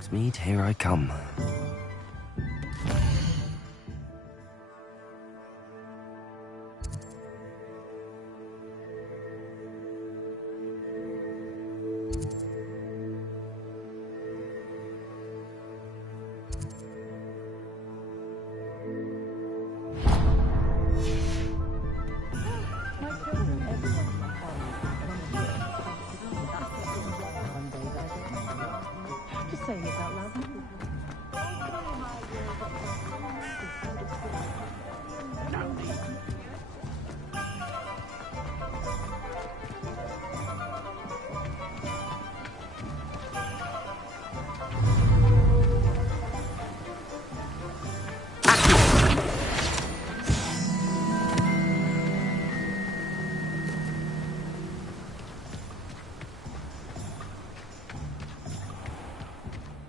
Hogsmeade, here I come. Just saying it out loud.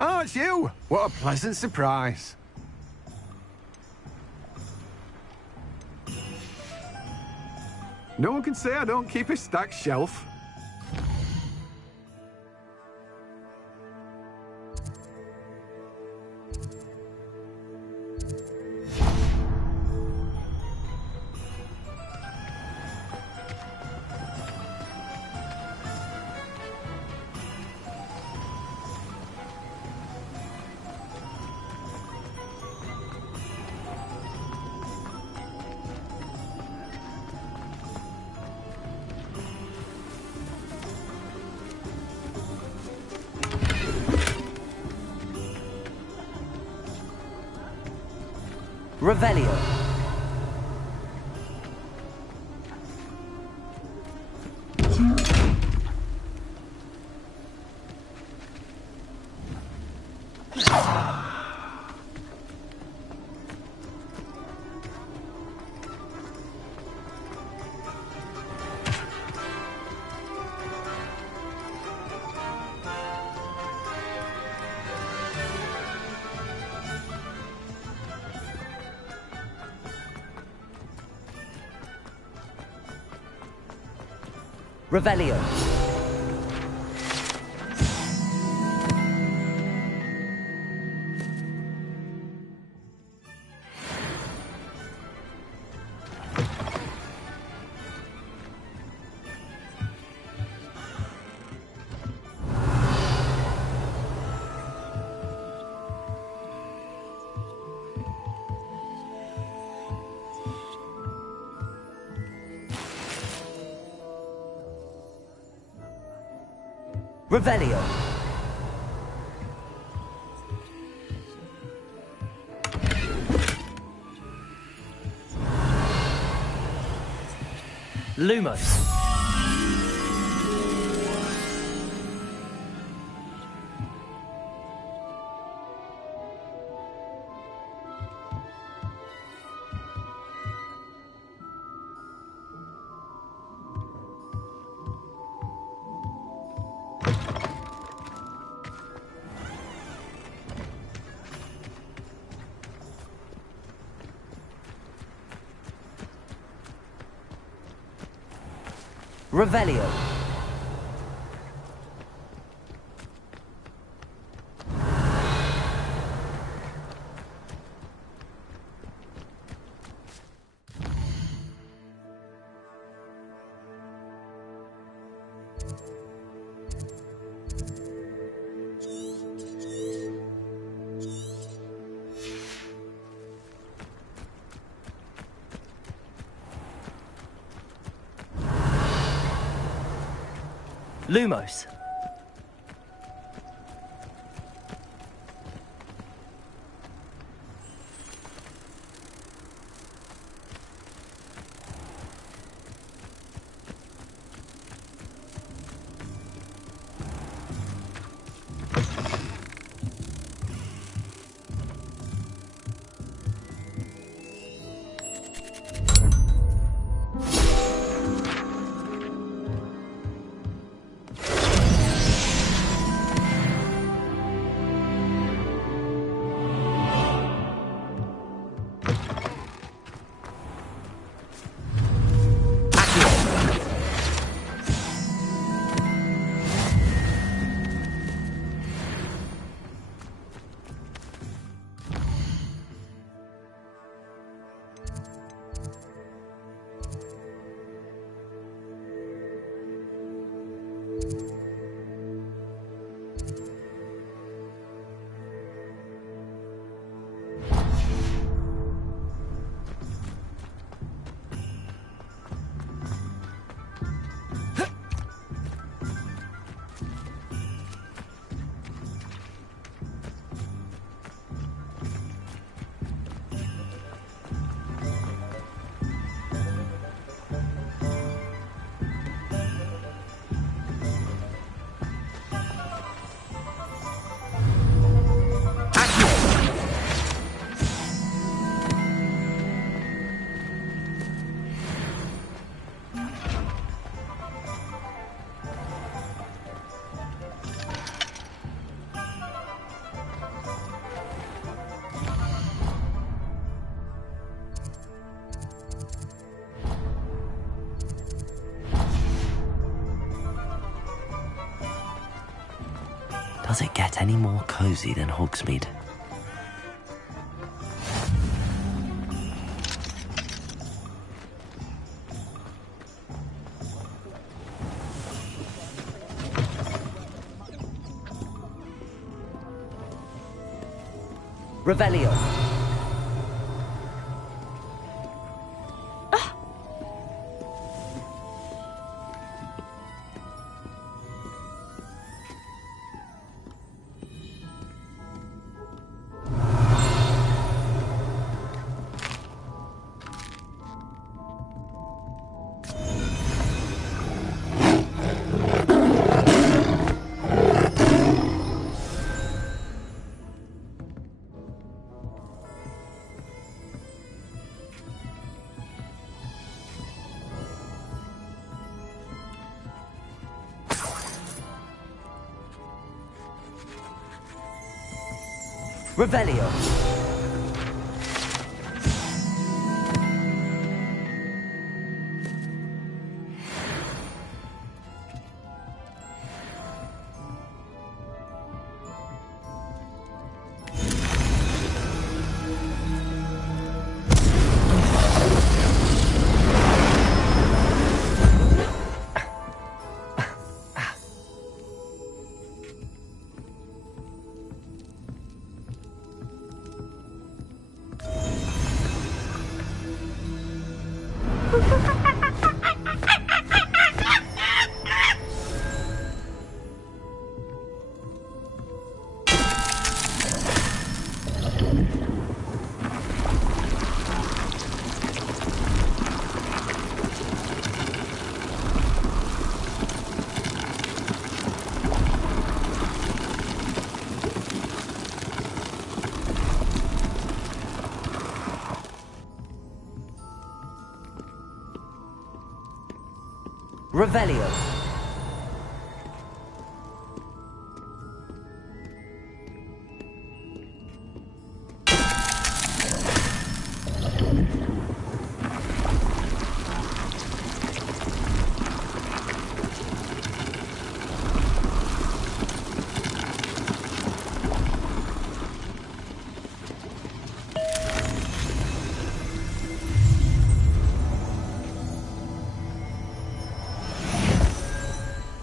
Oh, it's you! What a pleasant surprise. No one can say I don't keep a stacked shelf. Revelio. Revelio. Revelio. Lumos. Revelio. Lumos. Does it get any more cozy than Hogsmeade? Revelio. Revelio. Revelio.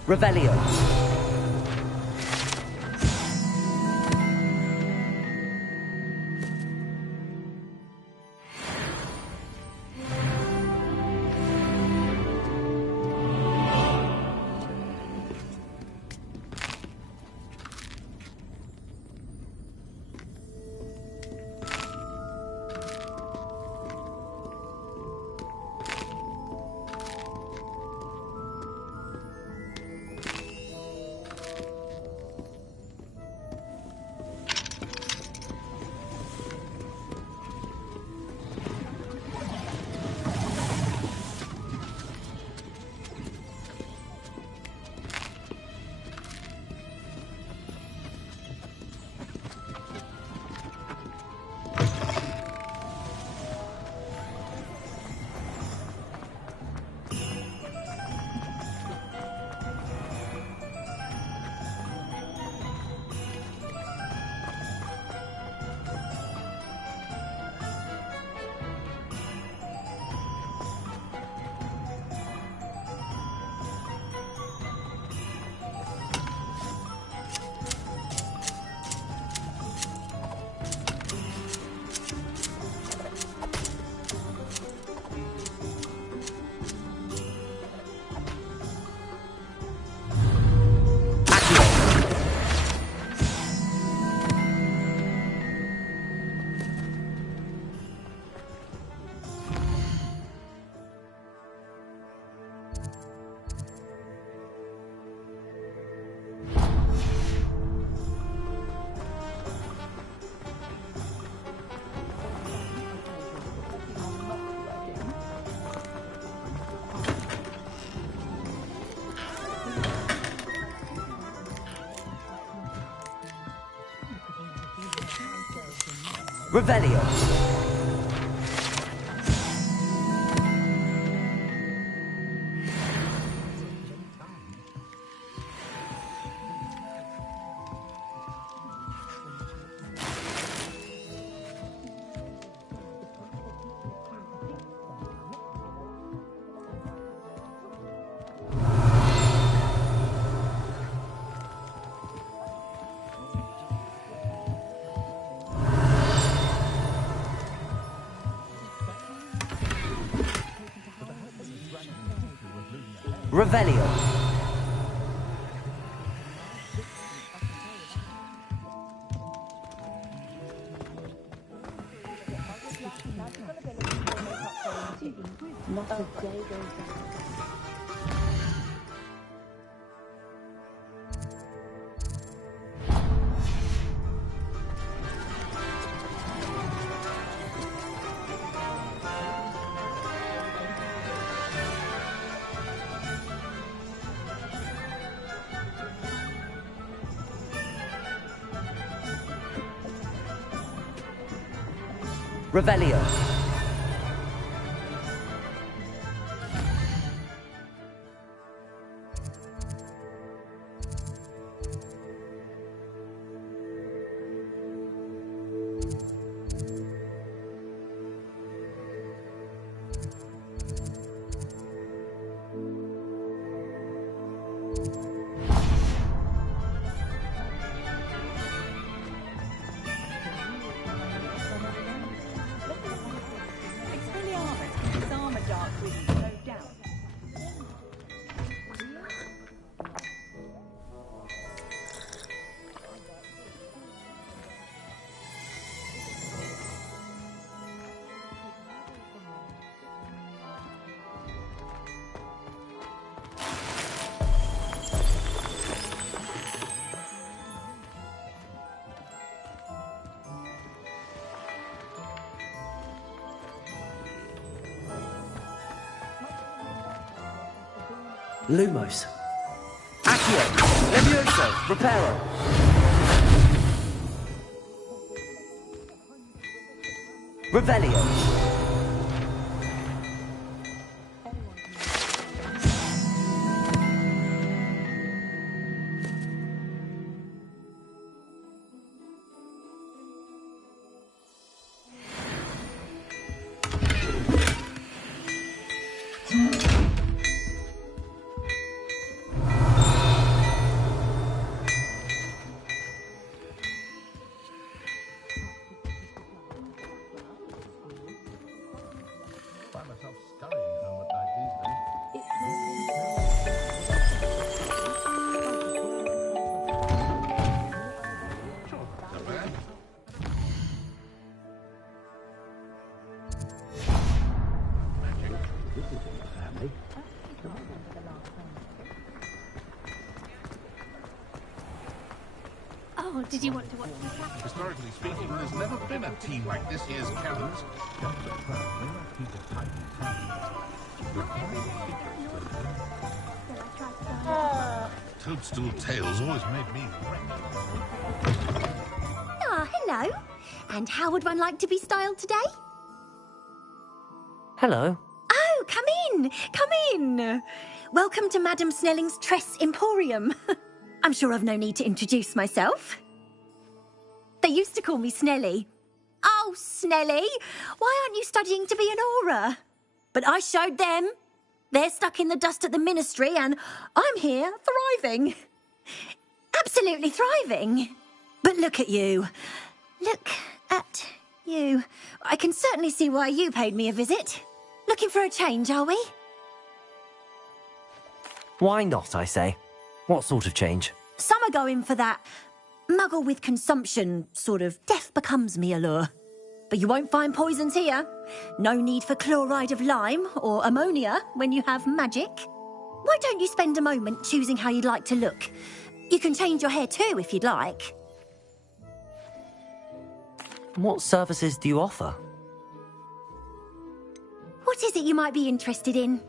Revelio. Revelio. Revelio. Not a day goes by. Revelio. Lumos. Accio. Levioso. Reparo. Revelio. Find myself scurrying home at night these days. Sure, not so bad. Magic. This is in the family. Oh, did you want to watch the cat? Historically speaking, there's never been a team like this year's Callums. Just a proud may not keep it tight and tight. Toadstool tails always made me wreck. Ah, hello. And how would one like to be styled today? Hello. Oh, come in. Come in. Welcome to Madam Snelling's Tress Emporium. I'm sure I've no need to introduce myself. They used to call me Snelly. Oh, Snelly, why aren't you studying to be an aura? But I showed them. They're stuck in the dust at the ministry and I'm here thriving. Absolutely thriving. But look at you. Look at you. I can certainly see why you paid me a visit. Looking for a change, are we? Why not, I say? What sort of change? Some are going for that muggle with consumption, sort of death becomes me allure. But you won't find poisons here. No need for chloride of lime or ammonia when you have magic. Why don't you spend a moment choosing how you'd like to look? You can change your hair too if you'd like. What services do you offer? What is it you might be interested in?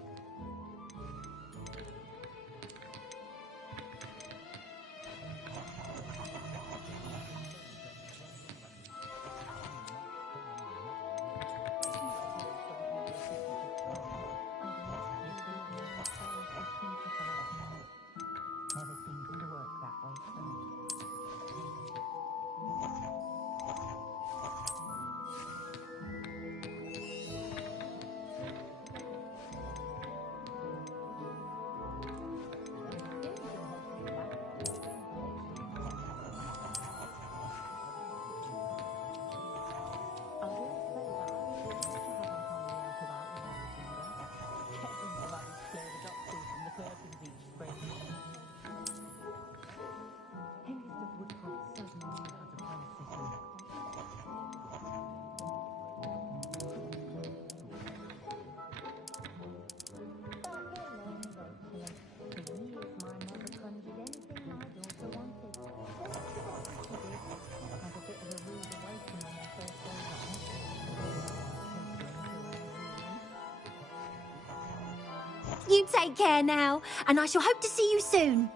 You take care now, and I shall hope to see you soon.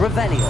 Revelio.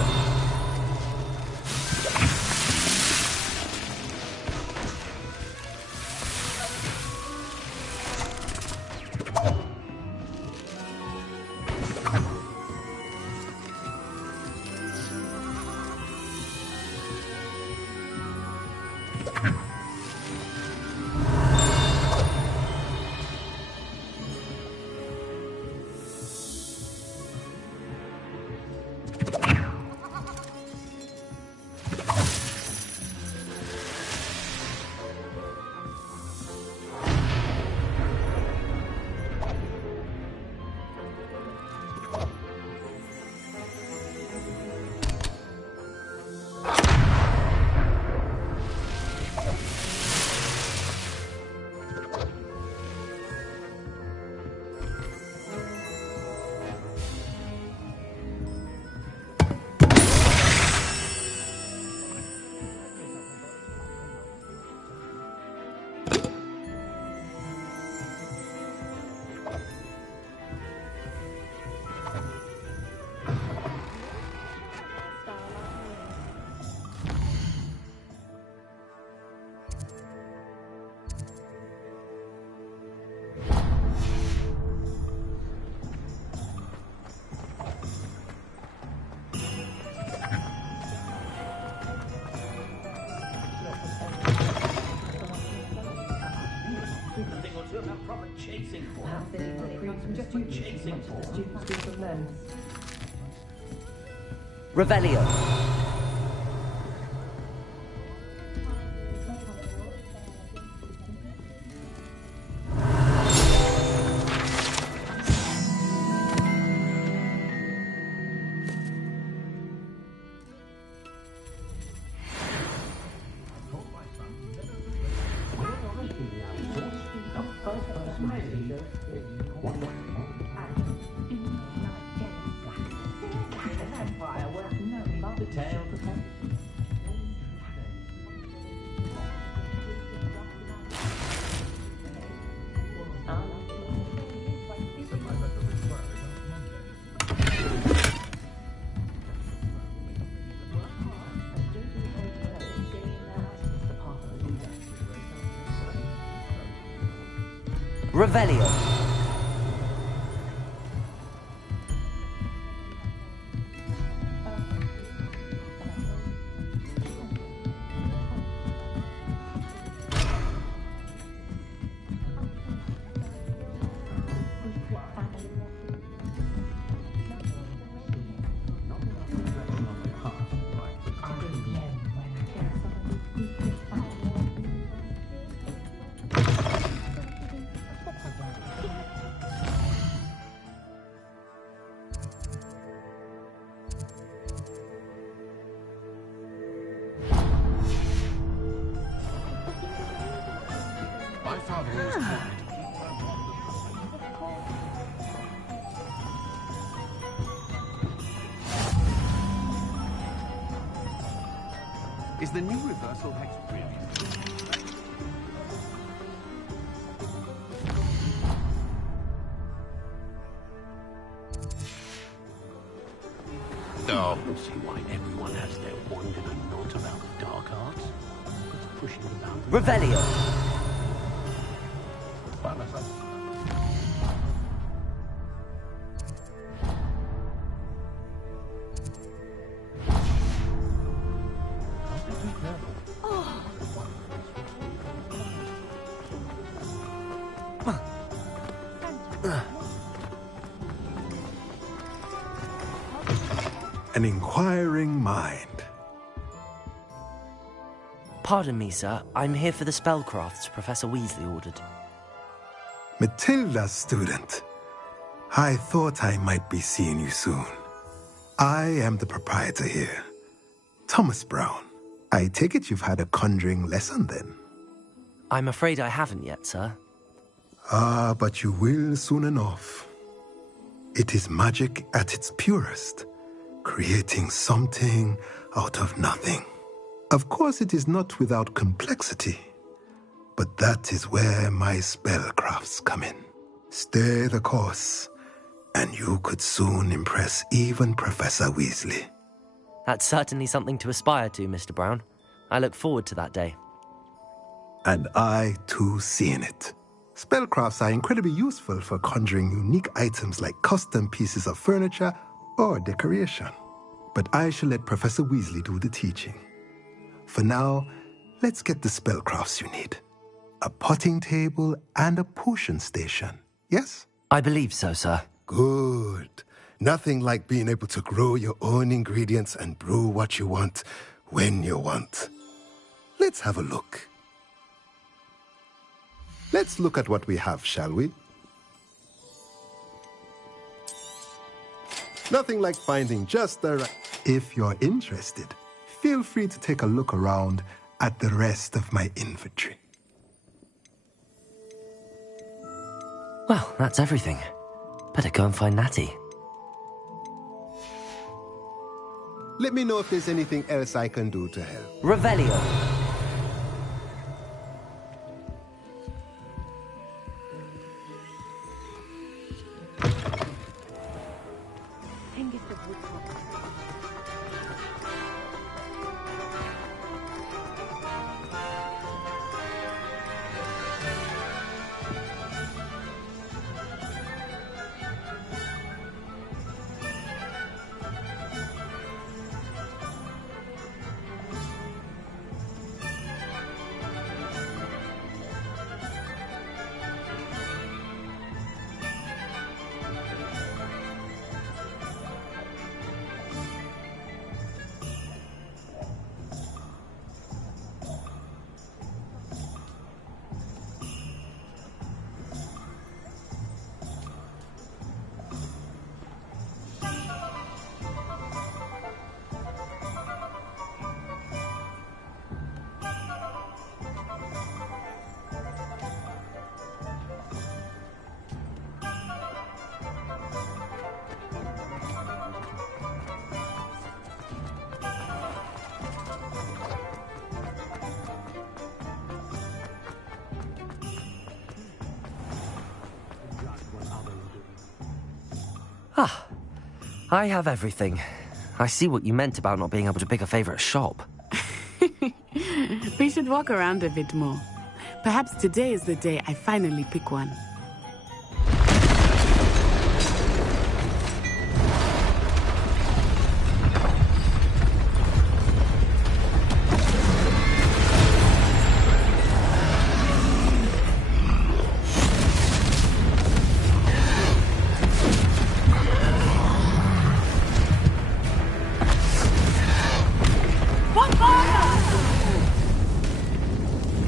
Revelio. Revelio. My father always told me to keep my wand. Is the new reversal hex really? No. See why everyone has their wand and a knot about the dark arts? It's pushing the boundaries. Revelio. By myself. An inquiring mind. Pardon me, sir. I'm here for the spellcrafts Professor Weasley ordered. Matilda's student. I thought I might be seeing you soon. I am the proprietor here, Thomas Brown. I take it you've had a conjuring lesson then? I'm afraid I haven't yet, sir. Ah, but you will soon enough. It is magic at its purest, creating something out of nothing. Of course, it is not without complexity, but that is where my spellcrafts come in. Stay the course, and you could soon impress even Professor Weasley. That's certainly something to aspire to, Mr. Brown. I look forward to that day. And I, too, seeing it. Spellcrafts are incredibly useful for conjuring unique items like custom pieces of furniture or decoration. But I shall let Professor Weasley do the teaching. For now, let's get the spellcrafts you need. A potting table and a potion station, yes? I believe so, sir. Good. Nothing like being able to grow your own ingredients and brew what you want when you want. Let's have a look. Let's look at what we have, shall we? Nothing like finding just the right... If you're interested, feel free to take a look around at the rest of my inventory. Well, that's everything. Better go and find Natty. Let me know if there's anything else I can do to help. Revelio. Ah, I have everything. I see what you meant about not being able to pick a favorite shop. We should walk around a bit more. Perhaps today is the day I finally pick one.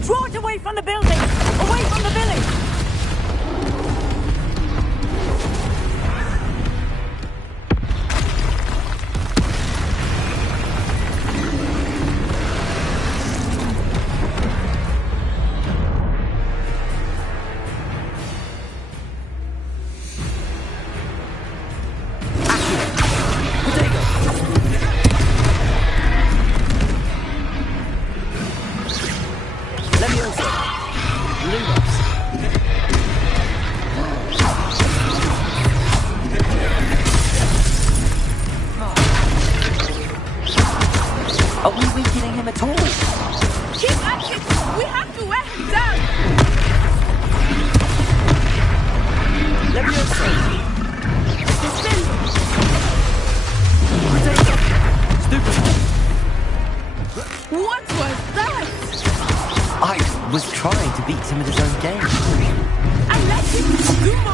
Draw it away from the building! Away from the village! Are we weakening him at all? Keep at it! We have to wear him down! Leviosa! Descend! Stupid! What was that? I was trying to beat him at his own game. I let him do more.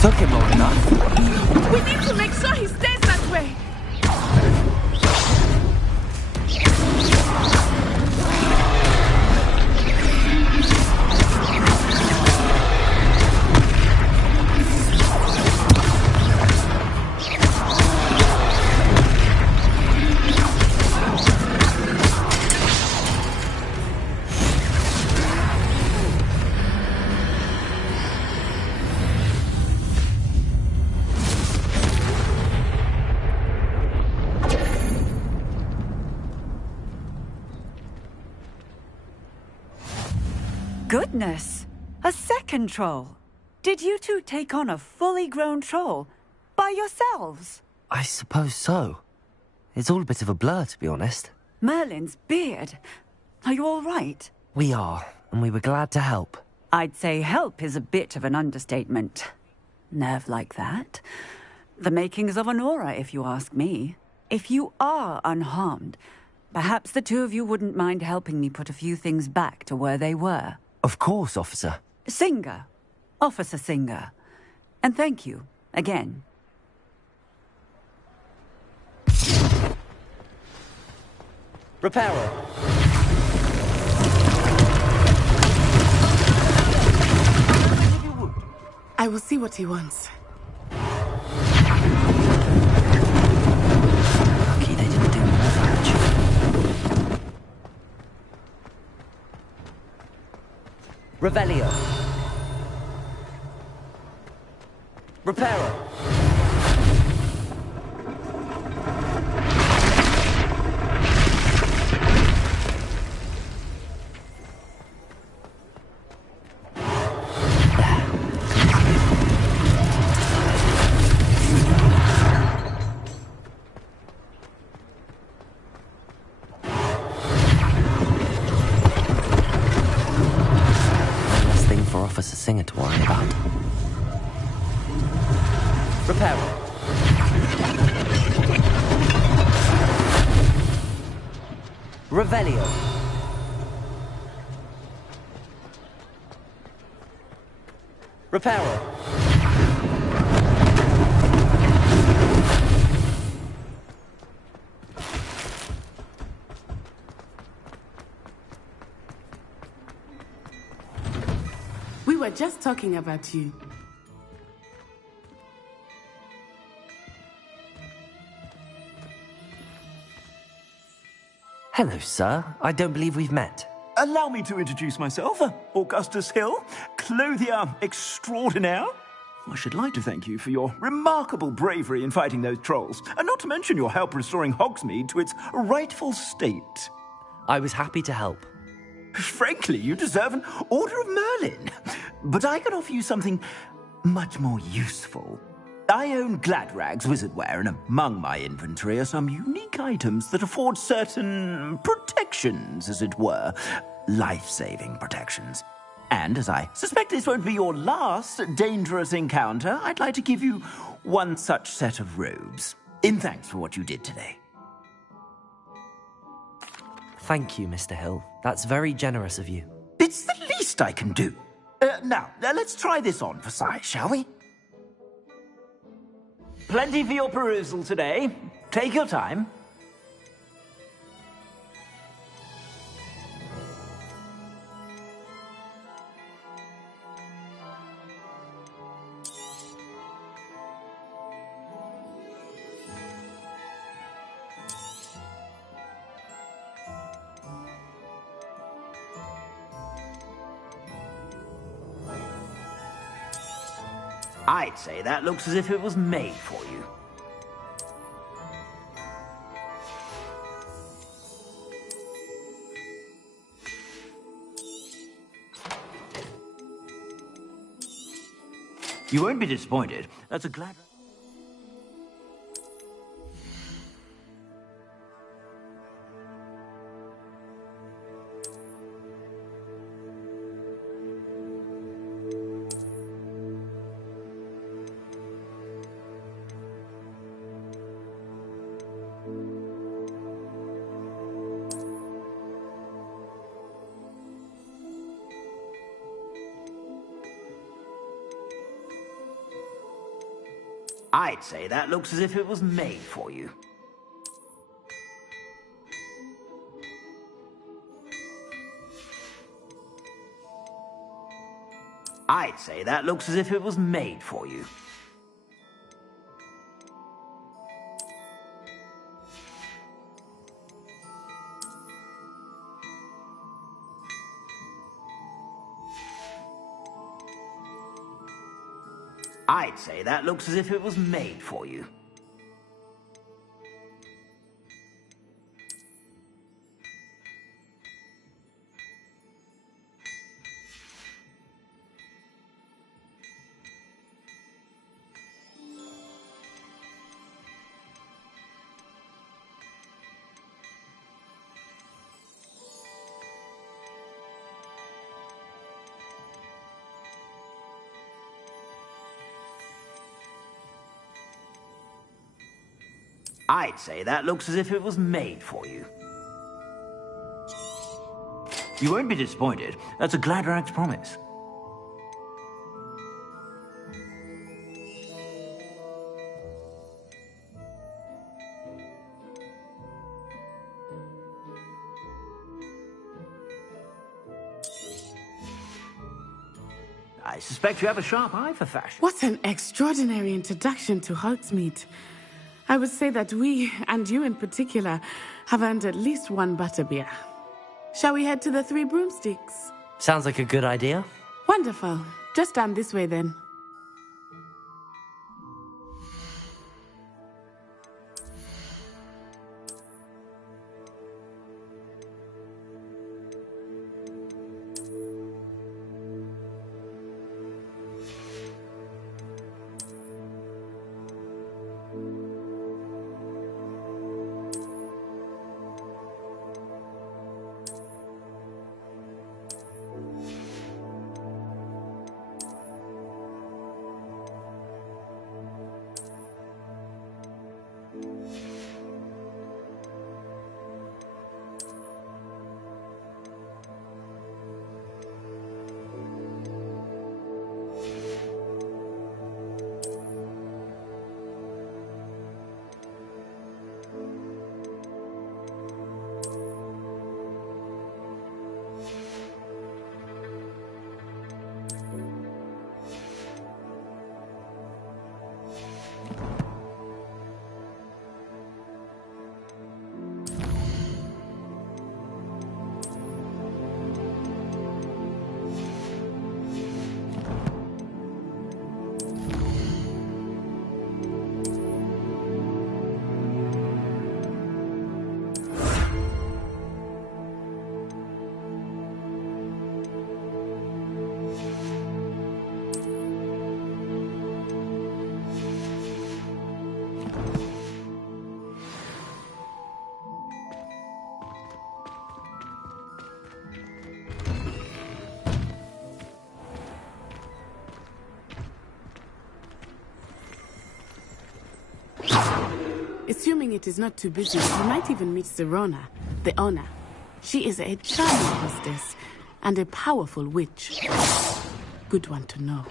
Took him long enough. We need to make sure he stays that way. Goodness! A second troll! Did you two take on a fully grown troll? By yourselves? I suppose so. It's all a bit of a blur, to be honest. Merlin's beard. Are you all right? We are, and we were glad to help. I'd say help is a bit of an understatement. Nerve like that. The makings of an aura, if you ask me. If you are unharmed, perhaps the two of you wouldn't mind helping me put a few things back to where they were. Of course, officer. Singer. Officer Singer. And thank you, again. Repairer. I will see what he wants. Lucky they didn't do more damage. Revelio. Repairer. Officer Singer to worry about. Repairer. Revelio. Repairer. We were just talking about you. Hello, sir. I don't believe we've met. Allow me to introduce myself, Augustus Hill, clothier extraordinaire. I should like to thank you for your remarkable bravery in fighting those trolls, and not to mention your help restoring Hogsmeade to its rightful state. I was happy to help. Frankly, you deserve an Order of Merlin. But I can offer you something much more useful. I own Gladrag's wizardware, and among my inventory are some unique items that afford certain protections, as it were. Life-saving protections. And as I suspect this won't be your last dangerous encounter, I'd like to give you one such set of robes, in thanks for what you did today. Thank you, Mr. Hill. That's very generous of you. It's the least I can do. Now, let's try this on for size, shall we? Plenty for your perusal today. Take your time. I'd say that looks as if it was made for you. You won't be disappointed. That's a glad... I'd say that looks as if it was made for you. I'd say that looks as if it was made for you. I'd say that looks as if it was made for you. I'd say that looks as if it was made for you. You won't be disappointed. That's a Gladrag's promise. I suspect you have a sharp eye for fashion. What an extraordinary introduction to Hogsmeade. I would say that we, and you in particular, have earned at least one butterbeer. Shall we head to the Three Broomsticks? Sounds like a good idea. Wonderful. Just down this way then. Assuming it is not too busy, you might even meet Serona, the owner. She is a charming hostess and a powerful witch. Good one to know.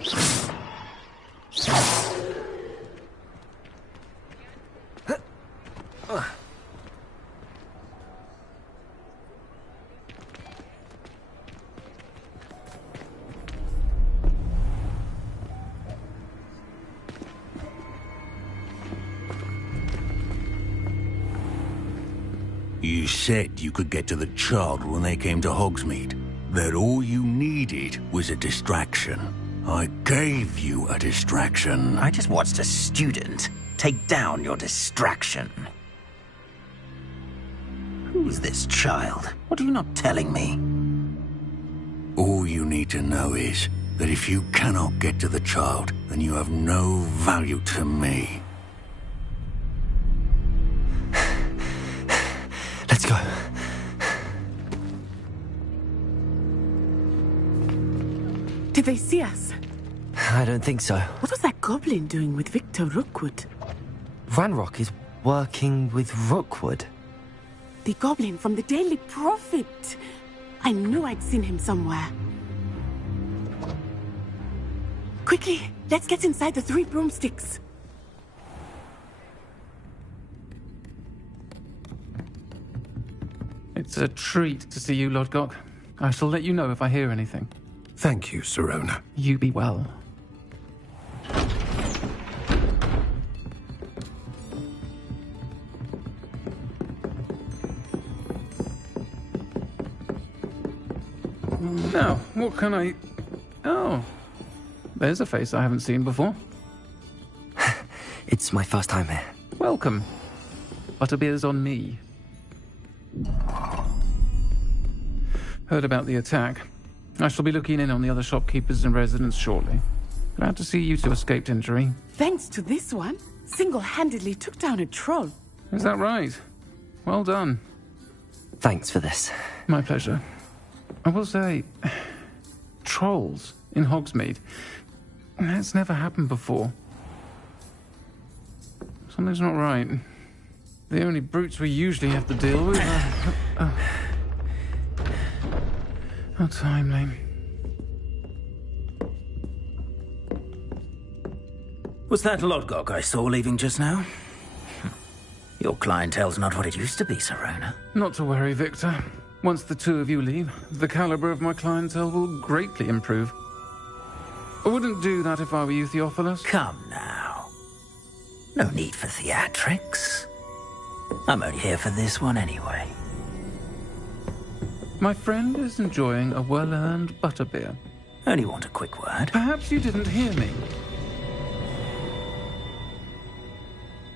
You said you could get to the child when they came to Hogsmeade. That all you needed was a distraction. I gave you a distraction. I just watched a student take down your distraction. Who's this child? What are you not telling me? All you need to know is that if you cannot get to the child, then you have no value to me. Let's go. Did they see us? I don't think so. What was that goblin doing with Victor Rookwood? Ranrock is working with Rookwood. The goblin from the Daily Prophet. I knew I'd seen him somewhere. Quickly, let's get inside the three broomsticks. It's a treat to see you, Lodgok. I shall let you know if I hear anything. Thank you, Sirona. You be well. Now, what can I... Oh, there's a face I haven't seen before. It's my first time here. Welcome. Butterbeer's on me. Heard about the attack. I shall be looking in on the other shopkeepers and residents shortly. Glad to see you two escaped injury. Thanks to this one, single-handedly took down a troll. Is that right? Well done. Thanks for this. My pleasure. I will say, trolls in Hogsmeade. That's never happened before. Something's not right. The only brutes we usually have to deal with are... How timely. Was that Lodgok I saw leaving just now? Your clientele's not what it used to be, Sirona. Not to worry, Victor. Once the two of you leave, the caliber of my clientele will greatly improve. I wouldn't do that if I were you, Theophilus. Come now. No need for theatrics. I'm only here for this one anyway. My friend is enjoying a well-earned butterbeer. Only want a quick word. Perhaps you didn't hear me.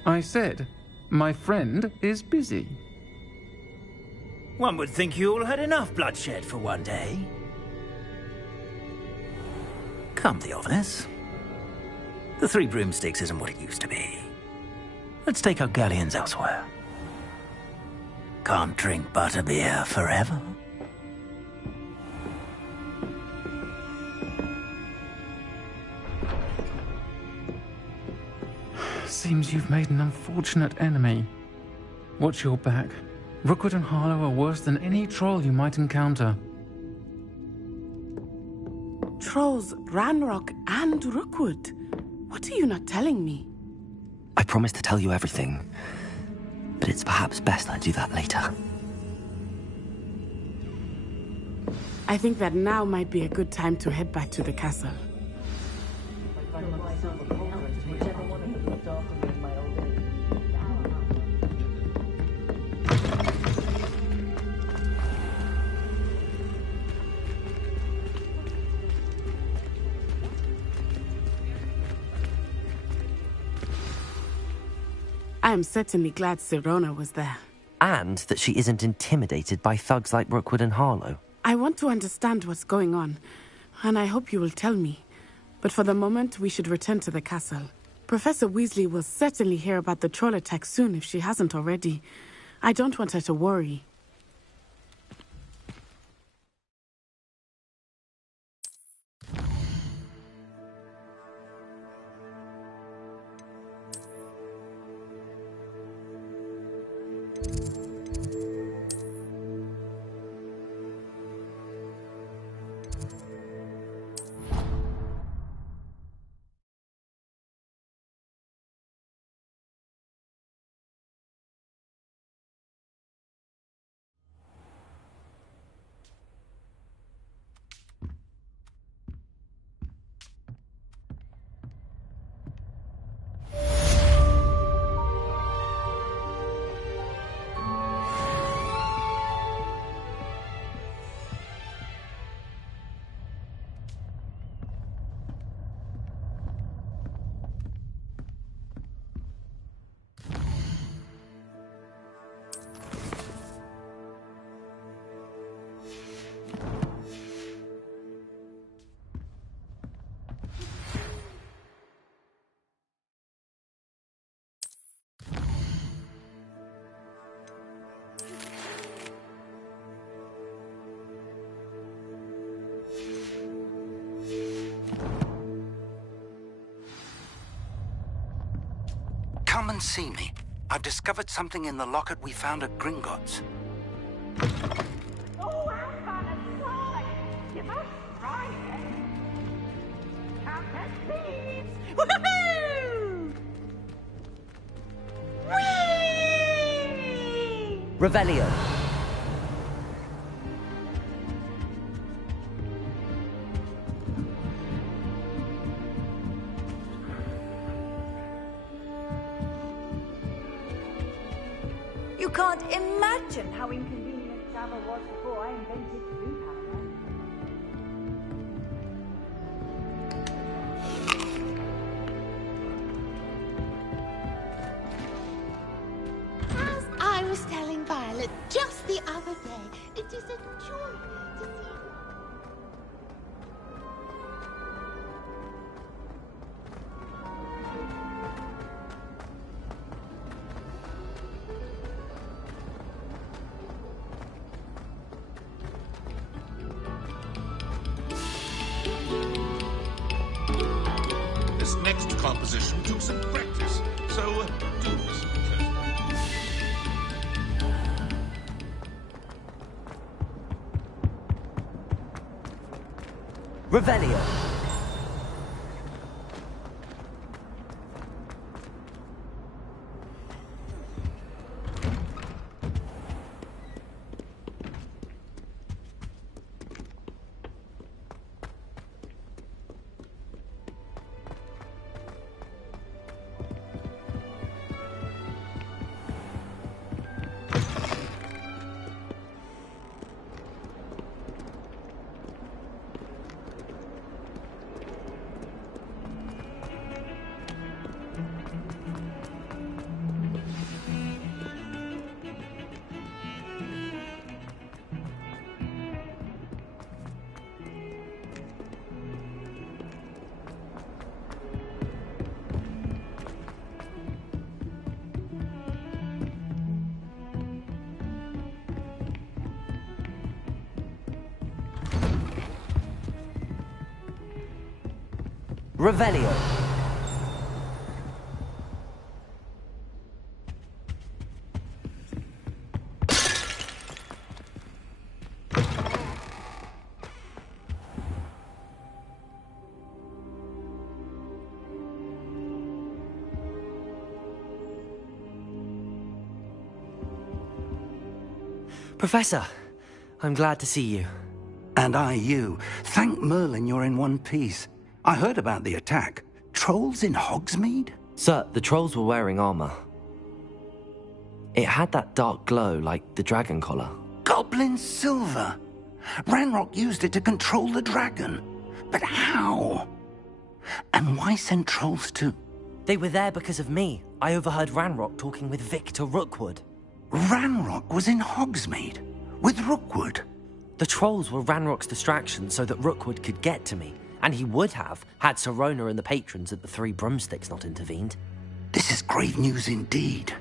I said, my friend is busy. One would think you all had enough bloodshed for one day. Come, Theophilus. The Three Broomsticks isn't what it used to be. Let's take our galleons elsewhere. Can't drink butterbeer forever. Seems you've made an unfortunate enemy. Watch your back. Rookwood and Harlow are worse than any troll you might encounter. Trolls, Ranrock, and Rookwood. What are you not telling me? I promised to tell you everything, but it's perhaps best I do that later. I think that now might be a good time to head back to the castle. I am certainly glad Sirona was there. And that she isn't intimidated by thugs like Rookwood and Harlow. I want to understand what's going on, and I hope you will tell me. But for the moment, we should return to the castle. Professor Weasley will certainly hear about the troll attack soon if she hasn't already. I don't want her to worry. come and see me. I've discovered something in the locket we found at Gringotts. Oh, I'm gonna fly! You must try it! Come and see! Woohoo! Whee! Revelio. You can't imagine how inconvenient travel was before I invented blue power. As I was telling Violet just the other day, it is a joy to see you. This next composition took some practice, so do listen closely. Revelio. Revelio. Professor, I'm glad to see you. And I you. Thank Merlin you're in one piece. I heard about the attack. Trolls in Hogsmeade? Sir, the trolls were wearing armor. It had that dark glow like the dragon collar. Goblin silver! Ranrock used it to control the dragon. But how? And why send trolls to... They were there because of me. I overheard Ranrock talking with Victor Rookwood. Ranrock was in Hogsmeade? With Rookwood? The trolls were Ranrock's distraction so that Rookwood could get to me. And he would have, had Sirona and the patrons at the Three Broomsticks not intervened. This is grave news indeed.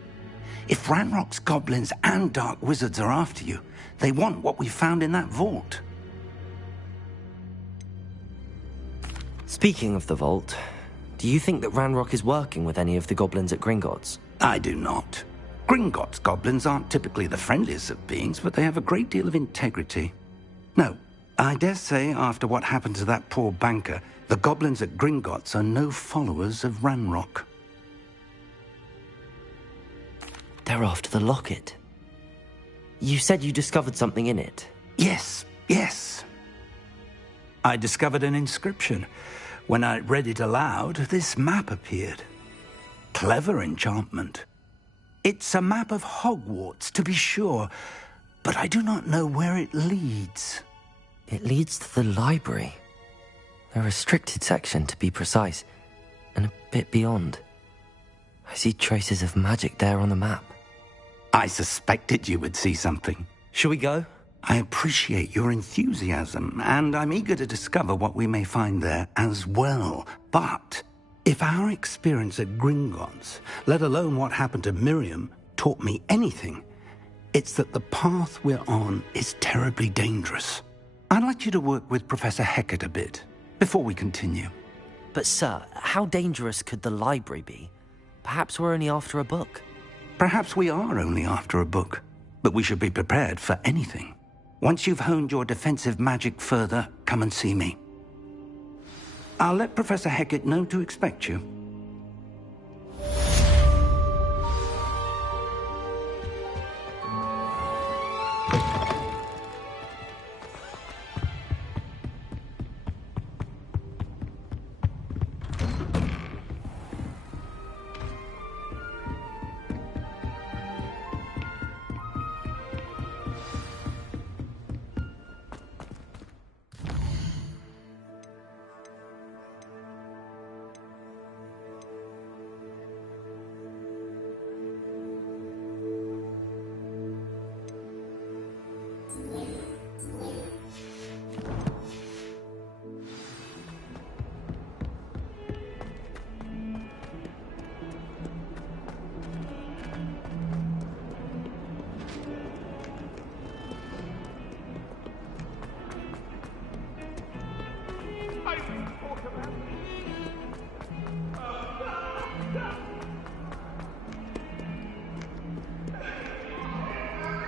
If Ranrock's goblins and dark wizards are after you, they want what we found in that vault. Speaking of the vault, do you think that Ranrock is working with any of the goblins at Gringotts? I do not. Gringotts goblins aren't typically the friendliest of beings, but they have a great deal of integrity. No, I dare say after what happened to that poor banker, the goblins at Gringotts are no followers of Ranrock. They're after the locket. You said you discovered something in it. Yes. I discovered an inscription. When I read it aloud, this map appeared. Clever enchantment. It's a map of Hogwarts, to be sure, but I do not know where it leads. It leads to the library. The restricted section, to be precise, and a bit beyond. I see traces of magic there on the map. I suspected you would see something. Shall we go? I appreciate your enthusiasm, and I'm eager to discover what we may find there as well. But if our experience at Gringotts, let alone what happened to Miriam, taught me anything, it's that the path we're on is terribly dangerous. I'd like you to work with Professor Hecat a bit before we continue. But sir, how dangerous could the library be? Perhaps we're only after a book. Perhaps we are only after a book, but we should be prepared for anything. Once you've honed your defensive magic further, come and see me. I'll let Professor Hecat know to expect you.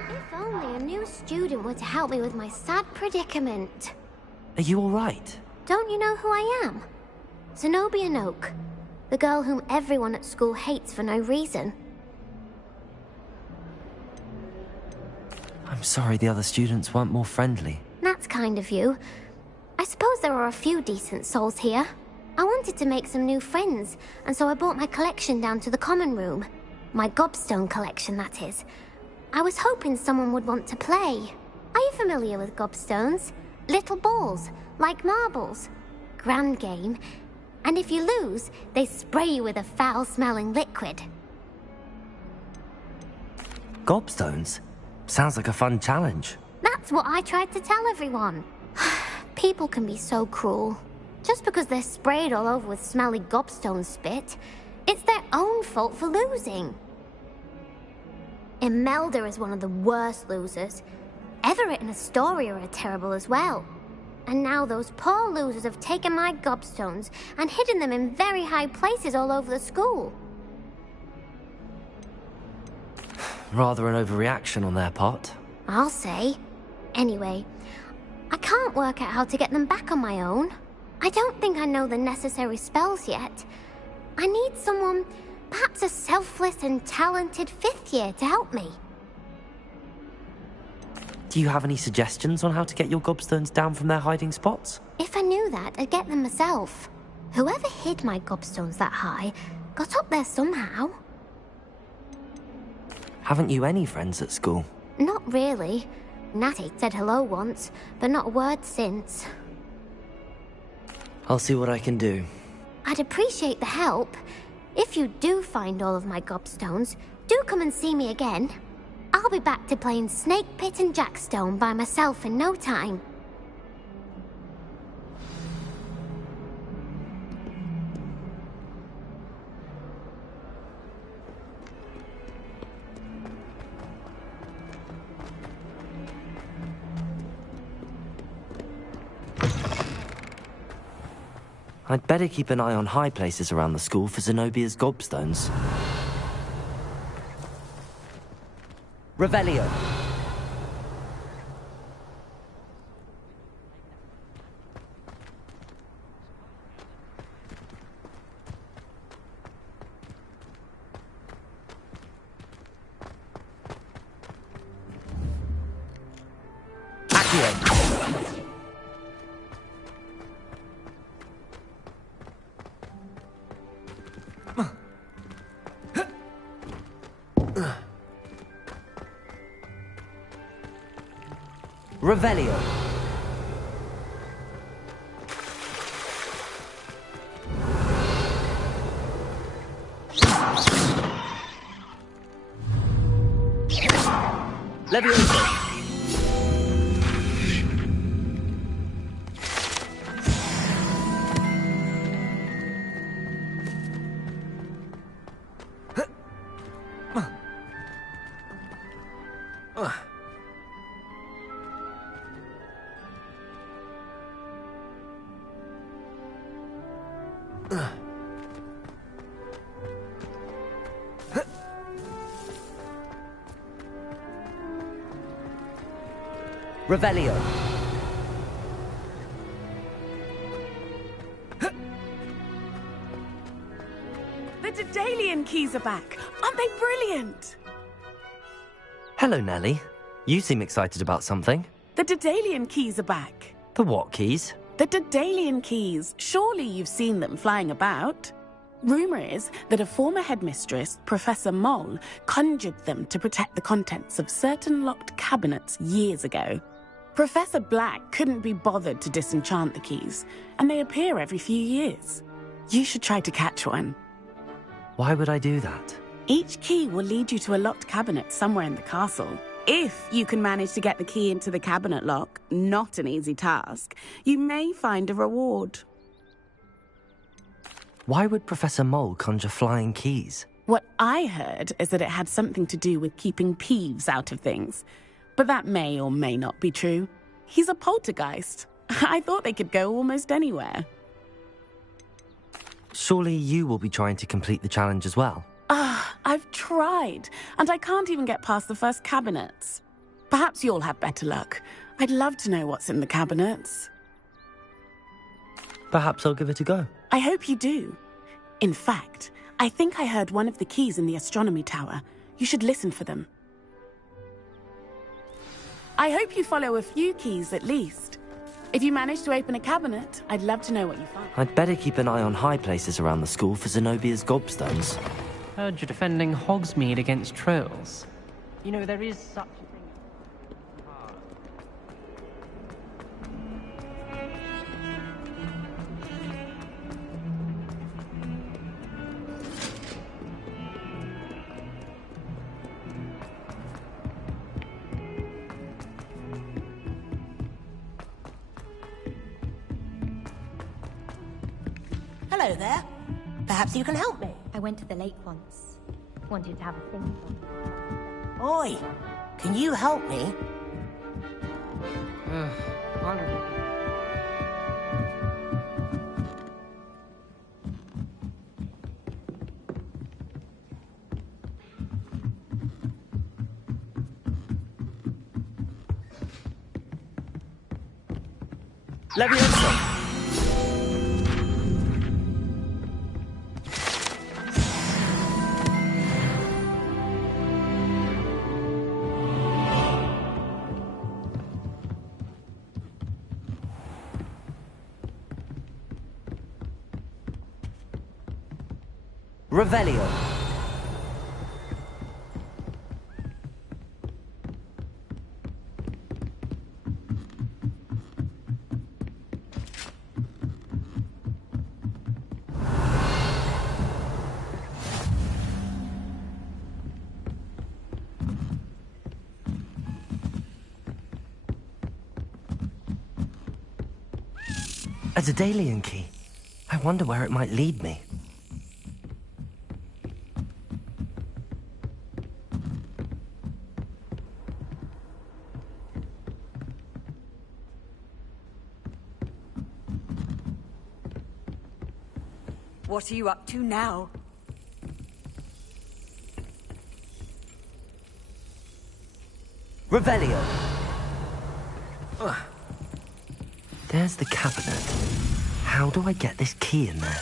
If only a new student were to help me with my sad predicament. Are you all right? Don't you know who I am? Zenobia Noak, the girl whom everyone at school hates for no reason. I'm sorry the other students weren't more friendly. That's kind of you. I suppose there are a few decent souls here. I wanted to make some new friends, and so I brought my collection down to the common room. My gobstone collection, that is. I was hoping someone would want to play. Are you familiar with gobstones? Little balls, like marbles. Grand game. And if you lose, they spray you with a foul-smelling liquid. Gobstones? Sounds like a fun challenge. That's what I tried to tell everyone. People can be so cruel. Just because they're sprayed all over with smelly gobstone spit, it's their own fault for losing. Imelda is one of the worst losers. Everett and Astoria are terrible as well. And now those poor losers have taken my gobstones and hidden them in very high places all over the school. Rather an overreaction on their part. I'll say. Anyway, I can't work out how to get them back on my own. I don't think I know the necessary spells yet. I need someone, perhaps a selfless and talented fifth year to help me. Do you have any suggestions on how to get your gobstones down from their hiding spots? If I knew that, I'd get them myself. Whoever hid my gobstones that high got up there somehow. Haven't you any friends at school? Not really. Natty said hello once, but not a word since. I'll see what I can do. I'd appreciate the help. If you do find all of my gobstones, do come and see me again. I'll be back to playing Snake Pit and Jackstone by myself in no time. I'd better keep an eye on high places around the school for Zenobia's gobstones. Revelio. Accio. Revelio. Levioso. Revelio. The Daedalian keys are back. Aren't they brilliant? Hello, Nellie. You seem excited about something. The Daedalian keys are back. The what keys? The Daedalian keys. Surely you've seen them flying about. Rumour is that a former headmistress, Professor Moll, conjured them to protect the contents of certain locked cabinets years ago. Professor Black couldn't be bothered to disenchant the keys, and they appear every few years. You should try to catch one. Why would I do that? Each key will lead you to a locked cabinet somewhere in the castle. If you can manage to get the key into the cabinet lock, not an easy task, you may find a reward. Why would Professor Mole conjure flying keys? What I heard is that it had something to do with keeping Peeves out of things. But that may or may not be true. He's a poltergeist. I thought they could go almost anywhere. Surely you will be trying to complete the challenge as well. I've tried, and I can't even get past the first cabinets. Perhaps you'll have better luck. I'd love to know what's in the cabinets. Perhaps I'll give it a go. I hope you do. In fact, I think I heard one of the keys in the astronomy tower. You should listen for them. I hope you follow a few keys at least. If you manage to open a cabinet, I'd love to know what you find. I'd better keep an eye on high places around the school for Zenobia's gobstones. Heard you're defending Hogsmeade against trolls. You know, there is such a thing. Hello there. Perhaps you can help me. I went to the lake once. Wanted to have a think. Oi, can you help me? Leviosa. Revelio. A Daedalian key. I wonder where it might lead me. What are you up to now? Revelio. There's the cabinet. How do I get this key in there?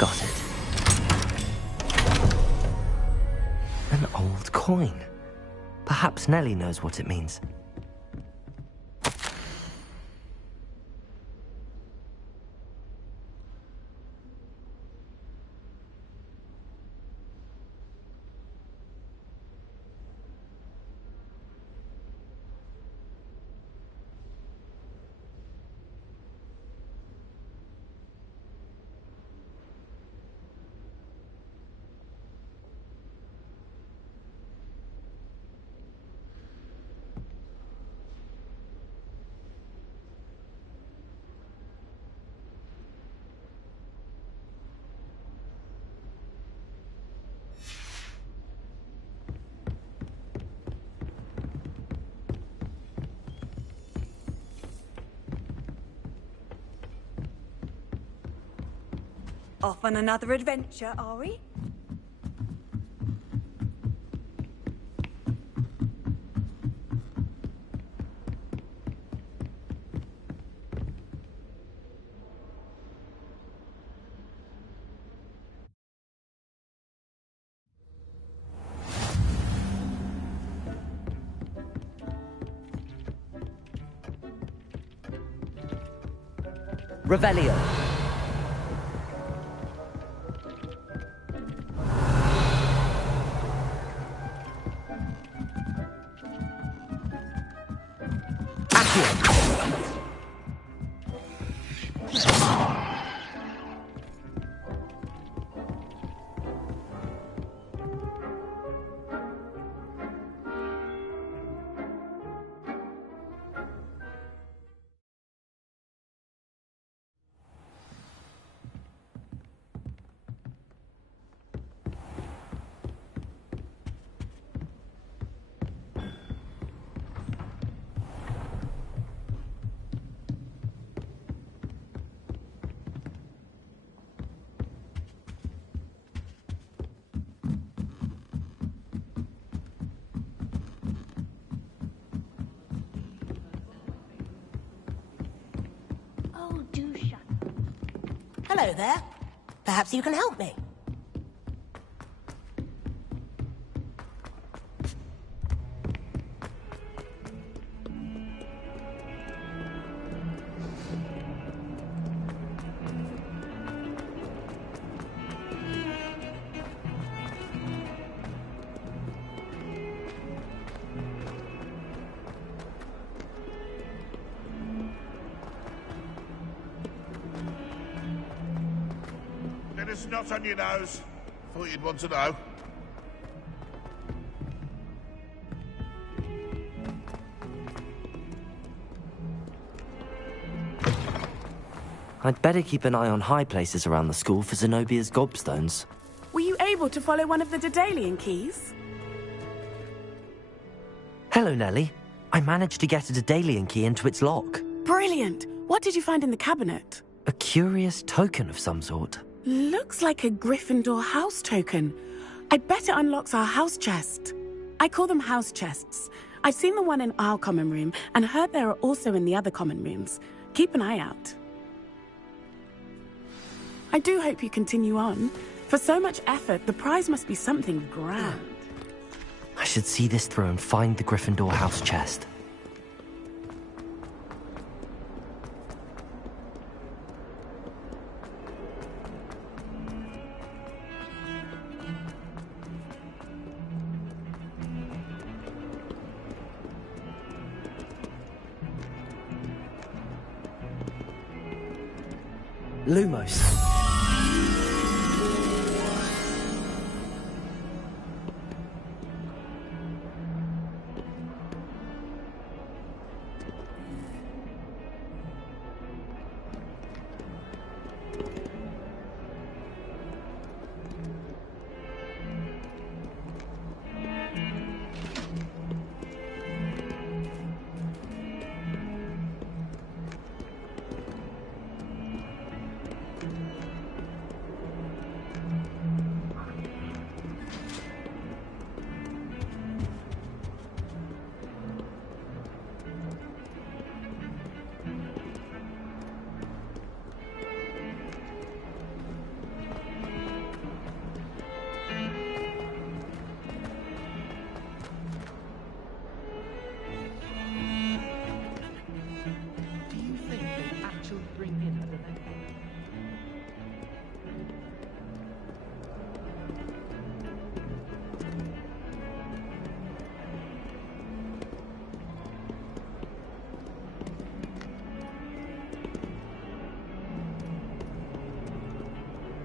Got it. An old coin. Perhaps Nellie knows what it means. Off on another adventure, are we? Revelio. Oh, do shut up. Hello there. Perhaps you can help me. There's not on your nose. Thought you'd want to know. I'd better keep an eye on high places around the school for Zenobia's gobstones. Were you able to follow one of the Daedalian keys? Hello, Nellie. I managed to get a Daedalian key into its lock. Brilliant! What did you find in the cabinet? A curious token of some sort. Looks like a Gryffindor house token. I bet it unlocks our house chest. I call them house chests. I've seen the one in our common room and heard there are also in the other common rooms. Keep an eye out. I do hope you continue on. For so much effort, the prize must be something grand. I should see this through and find the Gryffindor house chest. Lumos.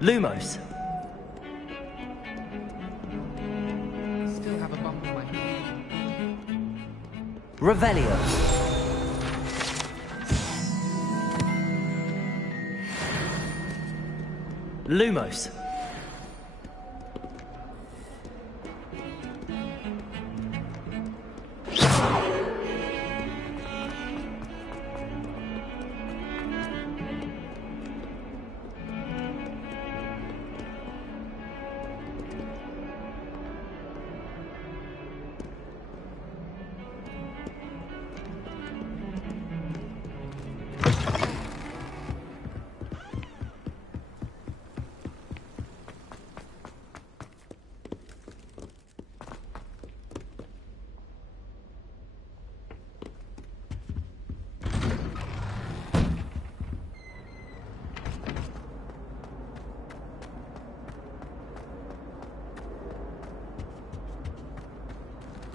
Lumos. Still have a bump on my hand. Revelio. Lumos.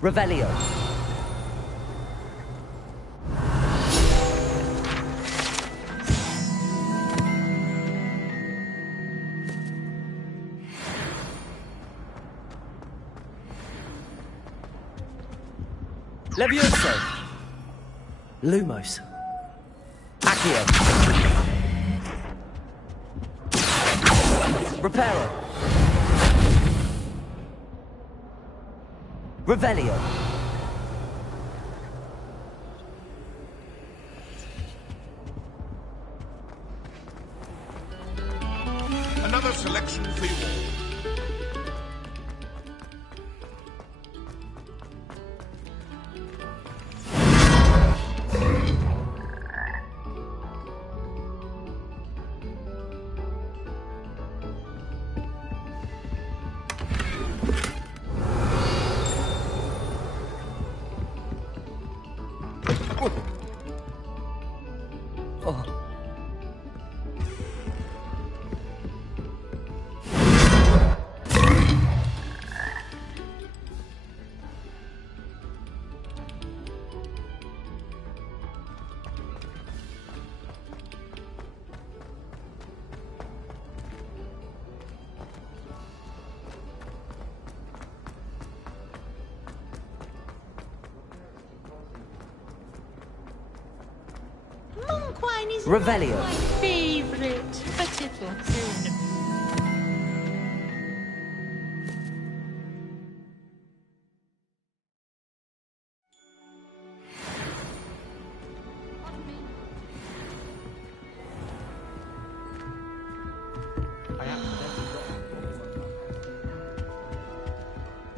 Revelio. Levioso. Lumos. Accio. Reparo. Revelio. Another selection for you all. Monk wine is Revelio. my favorite, but it'll soon.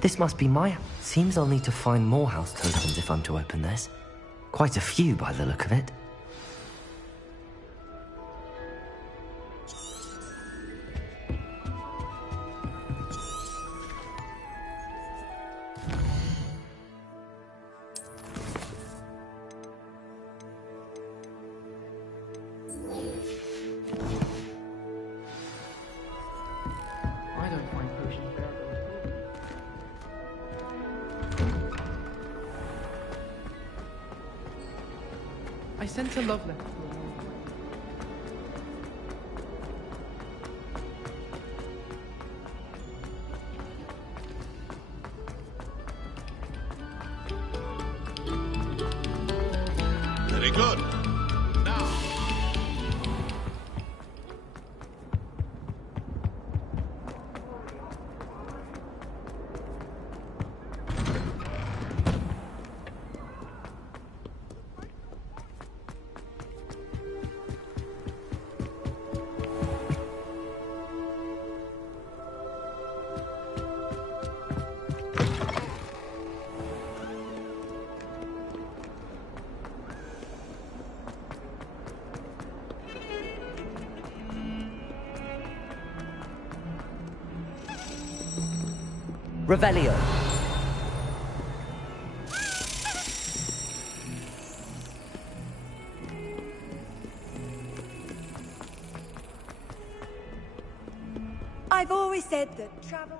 This must be my... Seems I'll need to find more house tokens if I'm to open this. Quite a few by the look of it. I don't find potions bearable. I sent a love letter to a long way. Very good. Now, Revelio. I've always said that travel...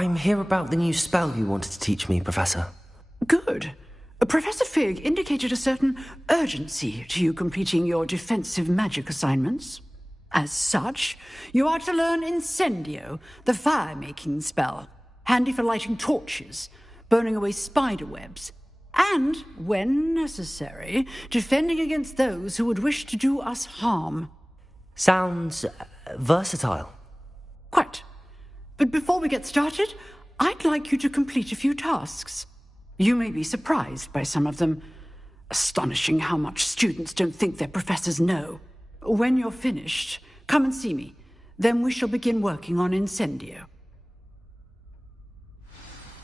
I'm here about the new spell you wanted to teach me, Professor. Good. Professor Fig indicated a certain urgency to you completing your defensive magic assignments. As such, you are to learn Incendio, the fire-making spell, handy for lighting torches, burning away spider webs, and, when necessary, defending against those who would wish to do us harm. Sounds versatile. Quite. But before we get started, I'd like you to complete a few tasks. You may be surprised by some of them. Astonishing how much students don't think their professors know. When you're finished, come and see me. Then we shall begin working on Incendio.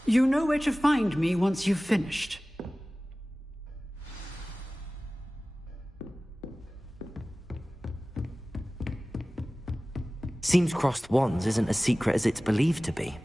You know where to find me once you've finished. Seems crossed wands isn't as secret as it's believed to be.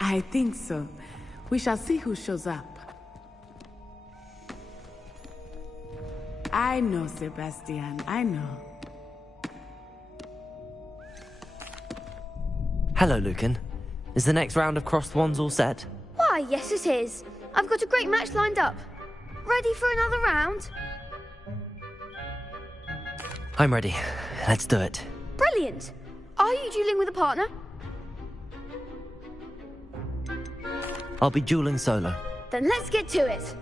I think so. We shall see who shows up. I know, Sebastian, I know. Hello, Lucan. Is the next round of crossed wands all set? Why, yes it is. I've got a great match lined up. Ready for another round? I'm ready. Let's do it. Brilliant. Are you dueling with a partner? I'll be dueling solo. Then let's get to it.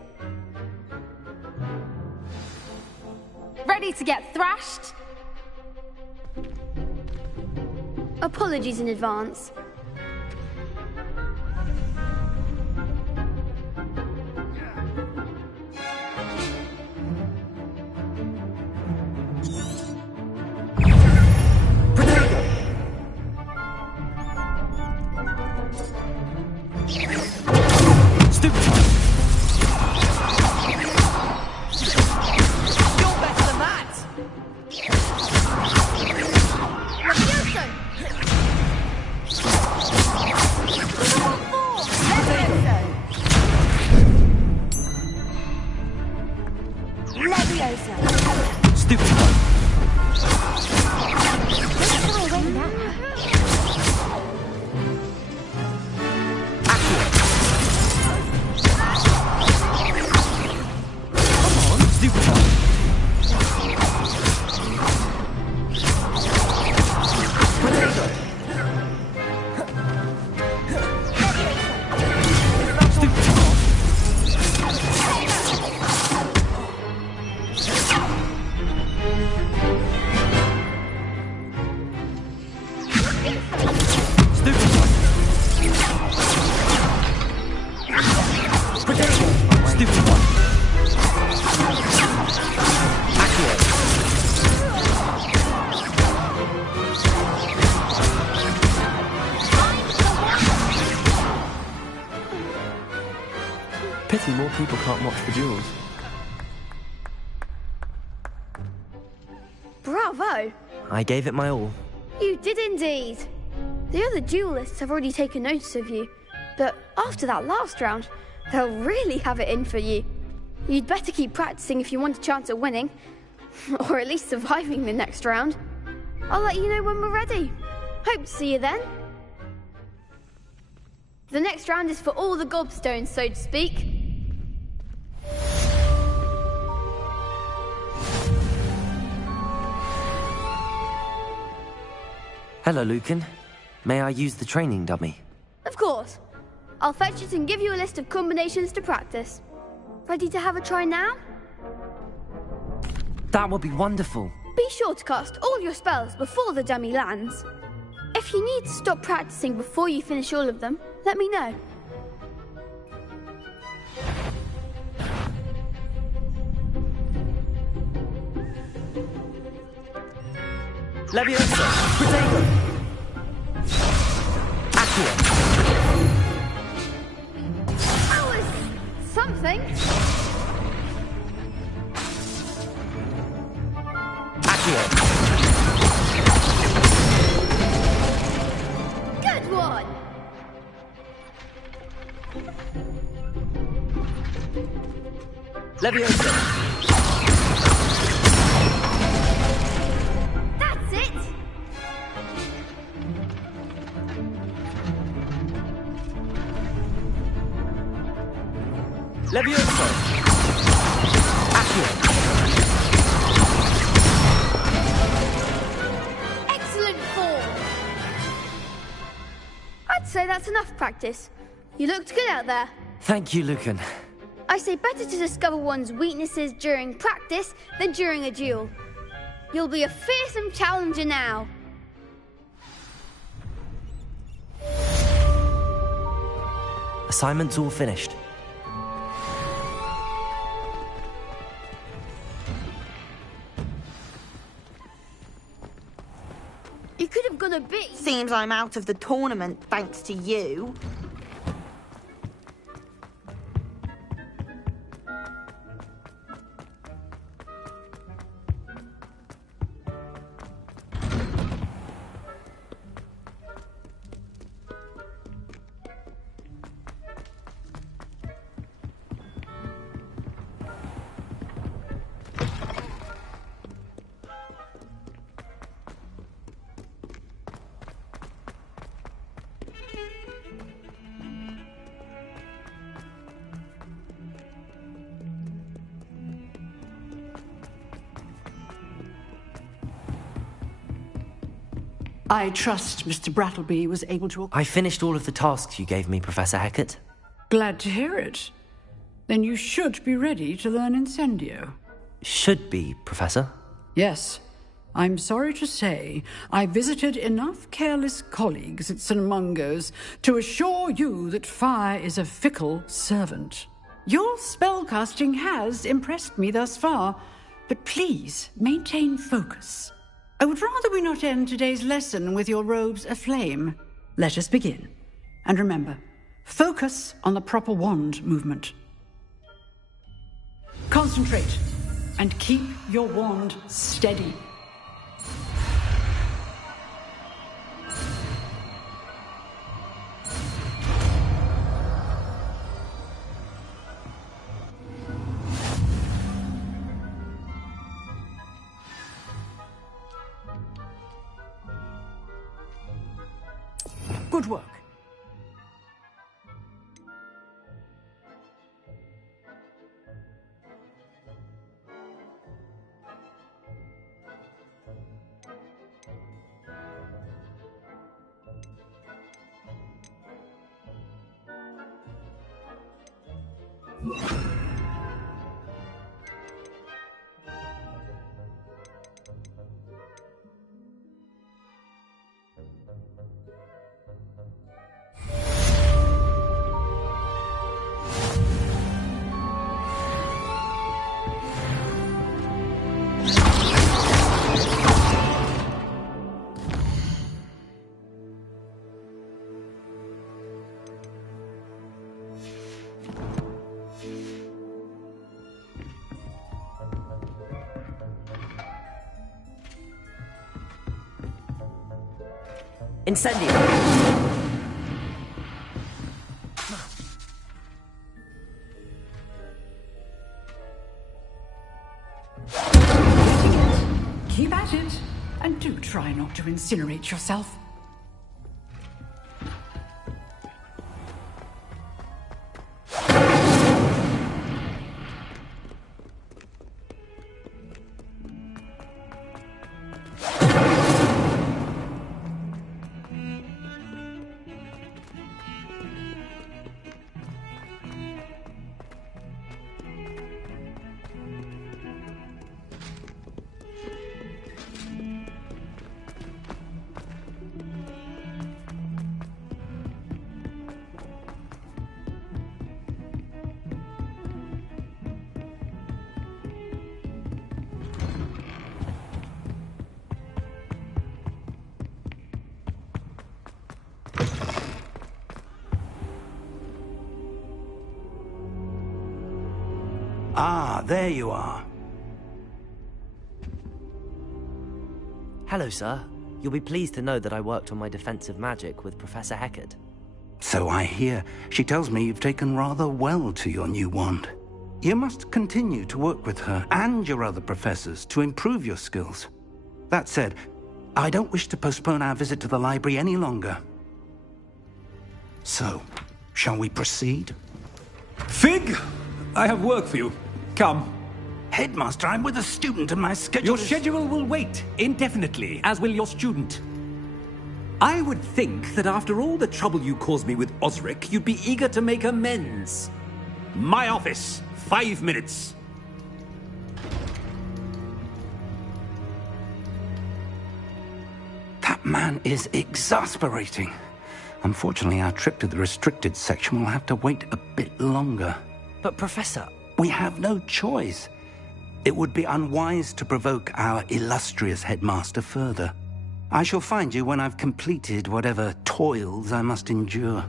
Ready to get thrashed? Apologies in advance. Pity more people can't watch the duels. Bravo! I gave it my all. You did indeed. The other duelists have already taken notice of you, but after that last round, they'll really have it in for you. You'd better keep practicing if you want a chance at winning, or at least surviving the next round. I'll let you know when we're ready. Hope to see you then. The next round is for all the gobstones, so to speak. Hello, Lucan. May I use the training dummy? Of course. I'll fetch it and give you a list of combinations to practice. Ready to have a try now? That would be wonderful. Be sure to cast all your spells before the dummy lands. If If you need to stop practicing before you finish all of them, let me know. Leviosa! Protego! Accio! That was something. Accio! Good one. Leviosa! That's it. Leviosa! Accio! Excellent form. I'd say that's enough practice. You looked good out there. Thank you, Lucan. I say better to discover one's weaknesses during practice than during a duel. You'll be a fearsome challenger now. Assignment's all finished. You could have gone a bit... Seems I'm out of the tournament thanks to you. I trust Mr. Brattleby was able to... I finished all of the tasks you gave me, Professor Hecat. Glad to hear it. Then you should be ready to learn Incendio. Should be, Professor. Yes. I'm sorry to say, I visited enough careless colleagues at St. Mungo's to assure you that fire is a fickle servant. Your spellcasting has impressed me thus far, but please maintain focus. I would rather we not end today's lesson with your robes aflame. Let us begin. And remember, focus on the proper wand movement. Concentrate, and keep your wand steady. Good work. Incendio! Keep at it, and do try not to incinerate yourself. there you are. Hello, sir. You'll be pleased to know that I worked on my defensive magic with Professor Heckard. So I hear. She tells me you've taken rather well to your new wand. You must continue to work with her and your other professors to improve your skills. That said, I don't wish to postpone our visit to the library any longer. So, shall we proceed? Fig! I have work for you. Come. Headmaster, I'm with a student and my schedule Your schedule will wait indefinitely, as will your student. I would think that after all the trouble you caused me with Osric, you'd be eager to make amends. My office, 5 minutes. That man is exasperating. Unfortunately, our trip to the restricted section will have to wait a bit longer. But, Professor... We have no choice. It would be unwise to provoke our illustrious headmaster further. I shall find you when I've completed whatever toils I must endure.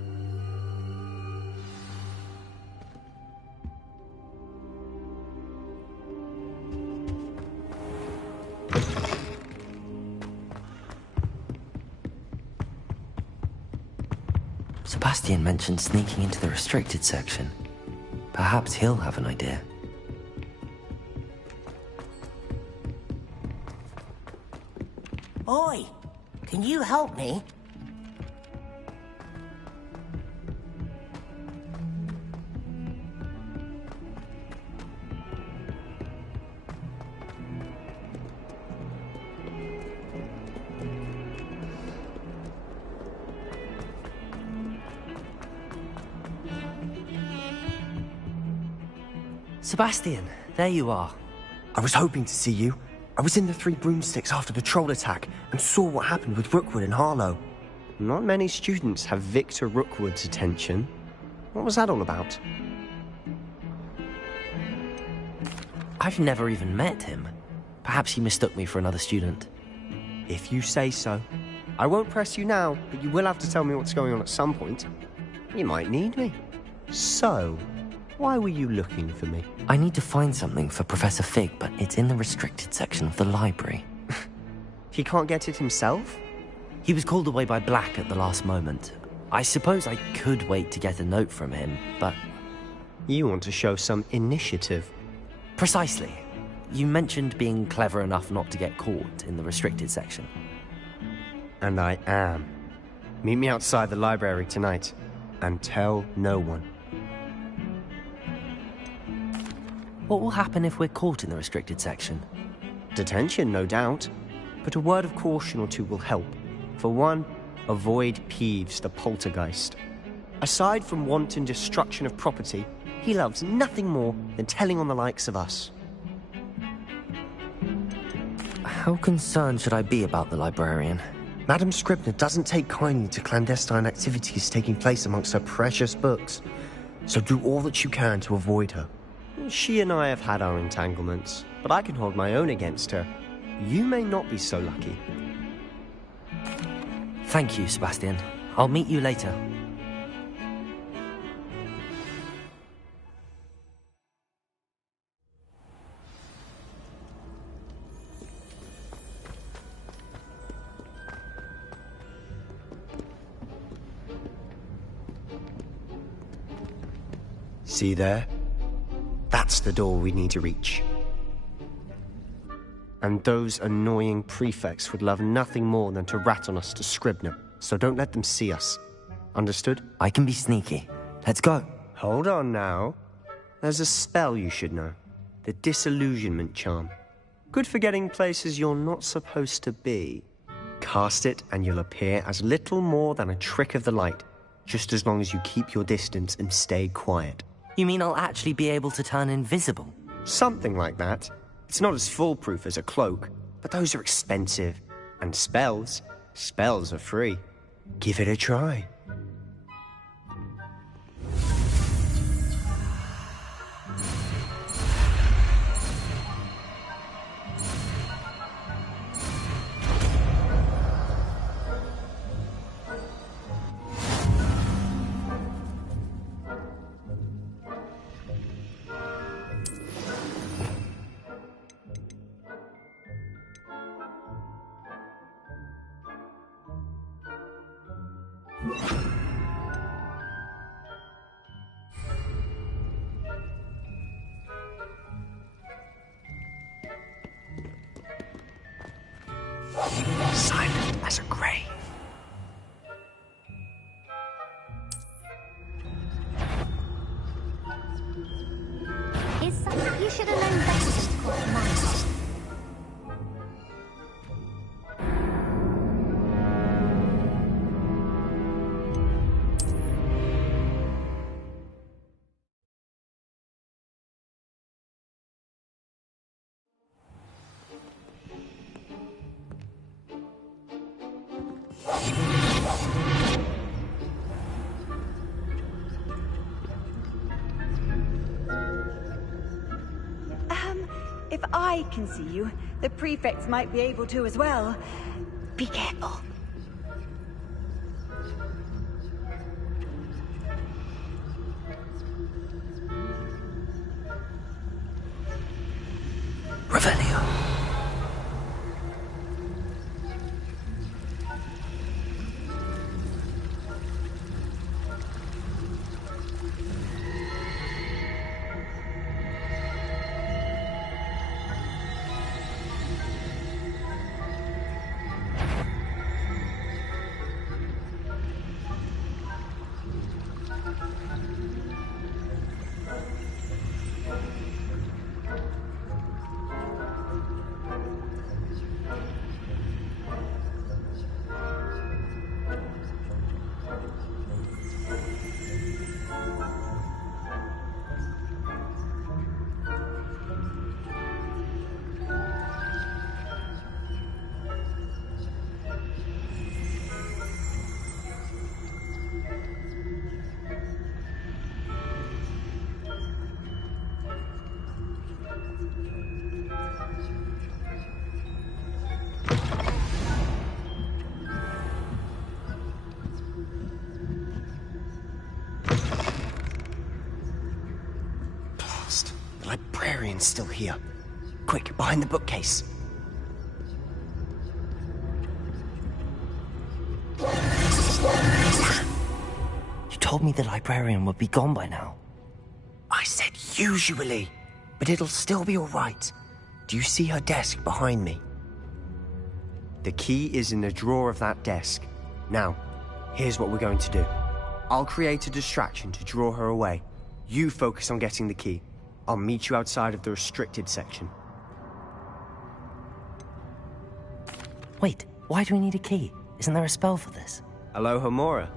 Sebastian mentioned sneaking into the restricted section. Perhaps he'll have an idea. Oi, can you help me? Sebastian, there you are. I was hoping to see you. I was in the Three Broomsticks after the troll attack and saw what happened with Rookwood and Harlow. Not many students have Victor Rookwood's attention. What was that all about? I've never even met him. Perhaps he mistook me for another student. If you say so. I won't press you now, but you will have to tell me what's going on at some point. You might need me. So, why were you looking for me? I need to find something for Professor Fig, but it's in the restricted section of the library. He can't get it himself? He was called away by Black at the last moment. I suppose I could wait to get a note from him, but... You want to show some initiative. Precisely. You mentioned being clever enough not to get caught in the restricted section. And I am. Meet me outside the library tonight, and tell no one. What will happen if we're caught in the restricted section? Detention, no doubt. But a word of caution or two will help. For one, avoid Peeves the poltergeist. Aside from wanton destruction of property, he loves nothing more than telling on the likes of us. How concerned should I be about the librarian? Madame Scribner doesn't take kindly to clandestine activities taking place amongst her precious books, so do all that you can to avoid her. She and I have had our entanglements, but I can hold my own against her. You may not be so lucky. Thank you, Sebastian. I'll meet you later. See there? That's the door we need to reach. And those annoying prefects would love nothing more than to rat on us to Scribner, so don't let them see us. Understood? I can be sneaky. Let's go. Hold on now. There's a spell you should know. The Disillusionment Charm. Good for getting places you're not supposed to be. Cast it and you'll appear as little more than a trick of the light, just as long as you keep your distance and stay quiet. You mean I'll actually be able to turn invisible? Something like that. It's not as foolproof as a cloak, but those are expensive. And spells are free. Give it a try. Silent as a grave. You should have known better than to call it mine. If I can see you, the prefects might be able to as well. Be careful. Revelio. The librarian's still here. Quick, behind the bookcase. You told me the librarian would be gone by now. I said usually, but it'll still be all right. Do you see her desk behind me? The key is in the drawer of that desk. Now, here's what we're going to do. I'll create a distraction to draw her away. You focus on getting the key. I'll meet you outside of the restricted section. Wait, why do we need a key? Isn't there a spell for this? Alohomora.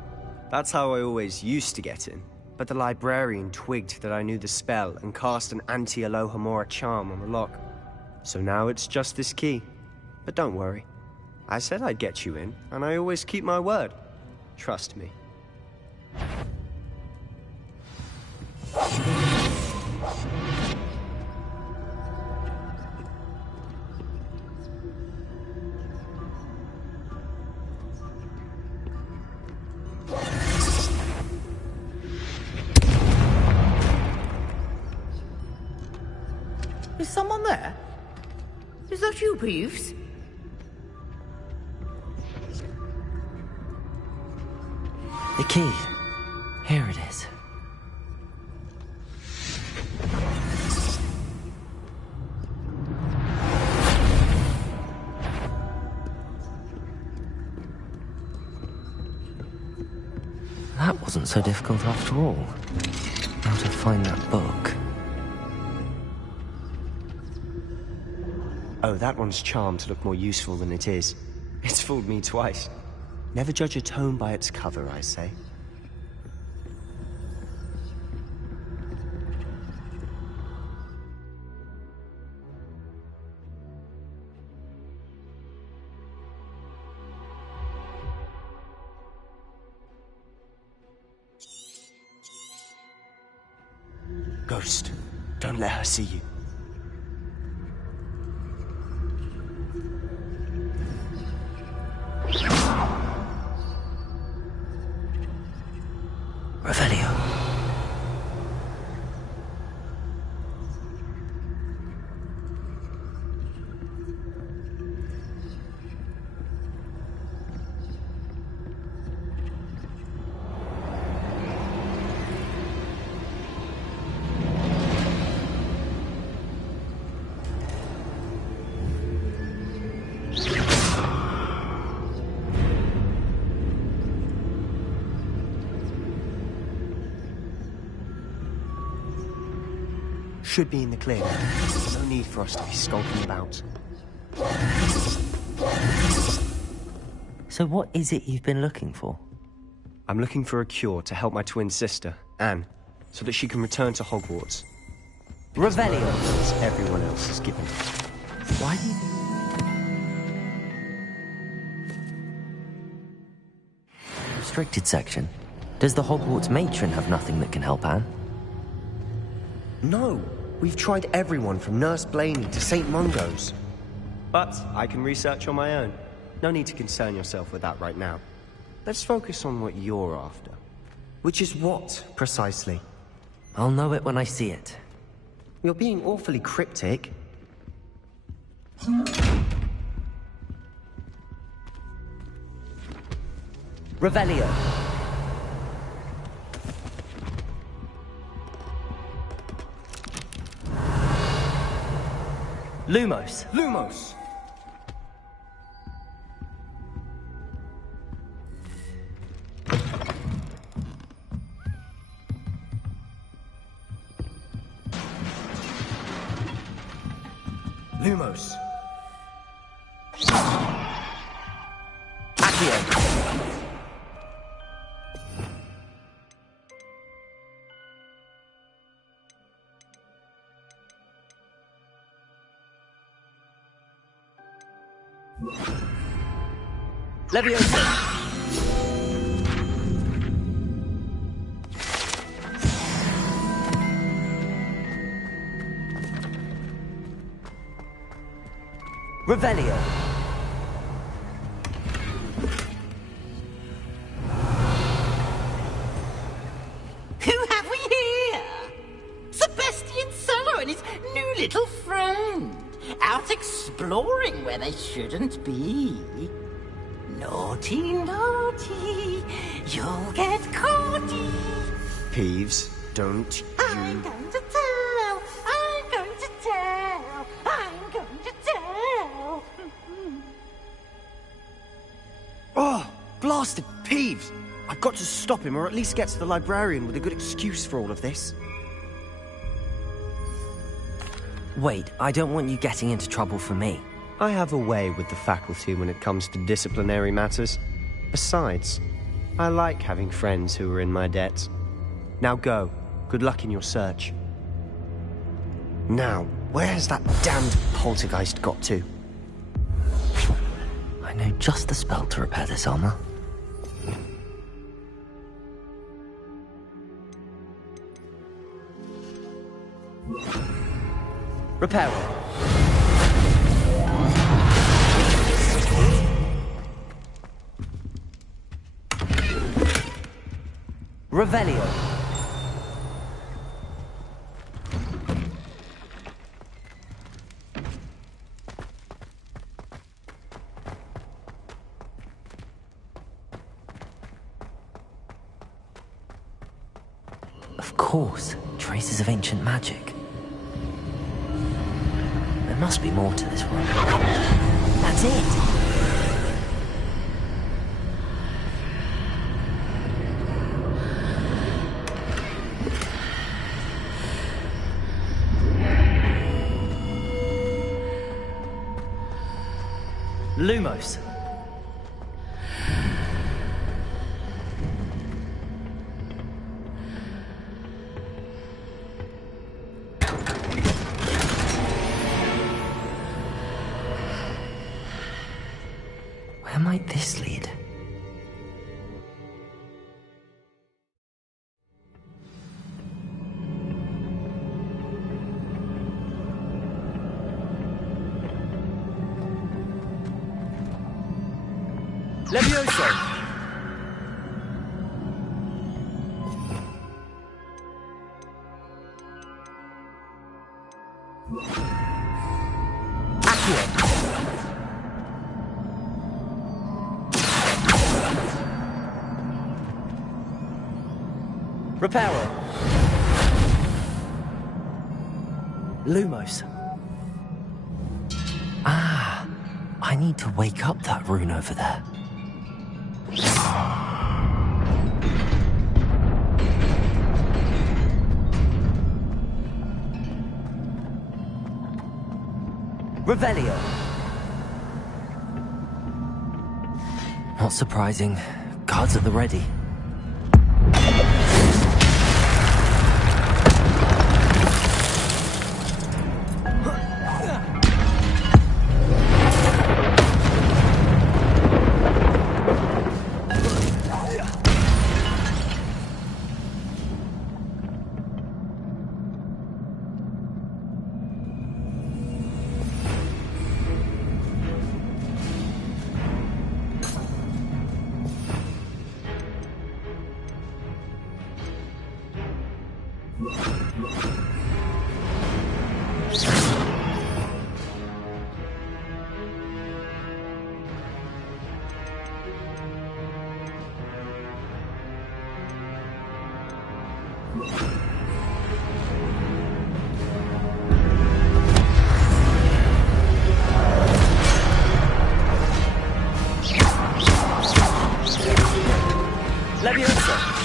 That's how I always used to get in. But the librarian twigged that I knew the spell and cast an anti-Alohomora charm on the lock. So now it's just this key. But don't worry. I said I'd get you in, and I always keep my word. Trust me. Is someone there? Is that you, Peeves? The key. Here it is. That wasn't so difficult after all. Now to find that book. Oh, that one's charmed to look more useful than it is. It's fooled me twice. Never judge a tome by its cover, I say. Ghost, don't let her see you. Revelio. should be in the clear. There's no need for us to be skulking about. So what is it you've been looking for? I'm looking for a cure to help my twin sister, Anne, so that she can return to Hogwarts. Revelio! As everyone else is given. Why do you... Restricted section. Does the Hogwarts matron have nothing that can help Anne? No, we've tried everyone from Nurse Blaney to St. Mungo's. But I can research on my own. No need to concern yourself with that right now. Let's focus on what you're after. Which is what, precisely? I'll know it when I see it. You're being awfully cryptic. Revelio. Lumos. Lumos! Lumos. Accio. Leviosa. Revelio. Who have we here? Sebastian Cello and his new little friend. Out exploring where they shouldn't be. Naughty, naughty, you'll get caughty. Peeves, don't I'm going to tell, I'm going to tell, I'm going to tell. Oh, blasted Peeves! I've got to stop him, or at least get to the librarian with a good excuse for all of this. Wait, I don't want you getting into trouble for me. I have a way with the faculty when it comes to disciplinary matters. Besides, I like having friends who are in my debt. Now go. Good luck in your search. Now, where's that damned poltergeist got to? I know just the spell to repair this armor. Reparo. Revelio. Of course, traces of ancient magic. There must be more to this one. That's it! Lumos. Where might this lead? Levioso! Accio! Reparo! Lumos. Ah, I need to wake up that rune over there. Revelio. Not surprising. Guards at the ready. Leviosa.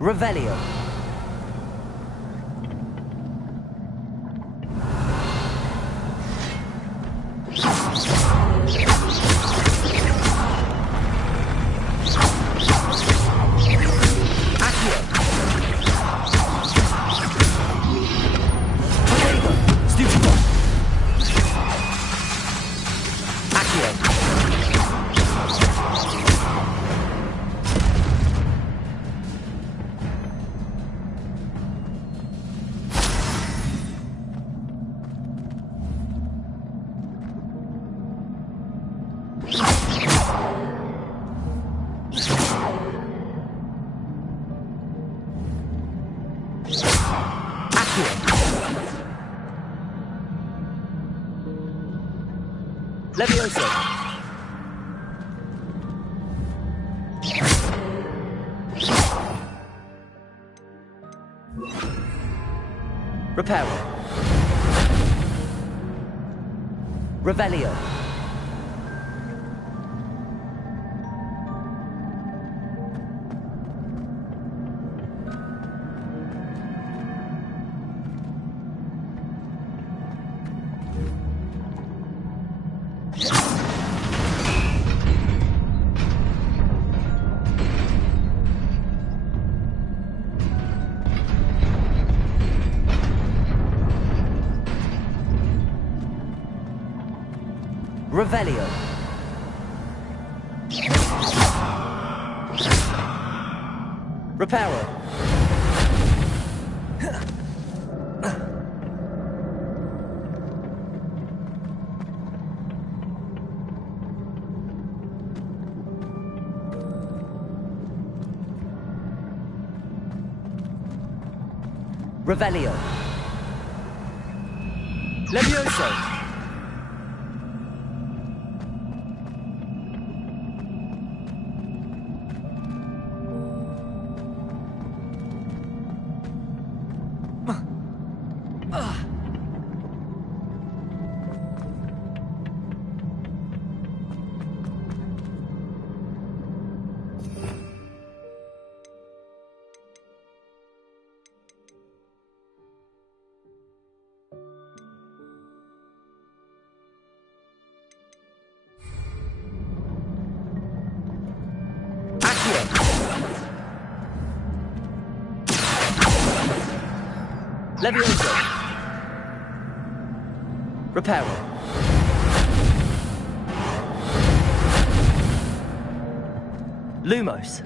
Revelio. Leviosa. Reparo. Revelio. Revelio. Reparo. Revelio. Levioso. Levioso. Reparo. Lumos.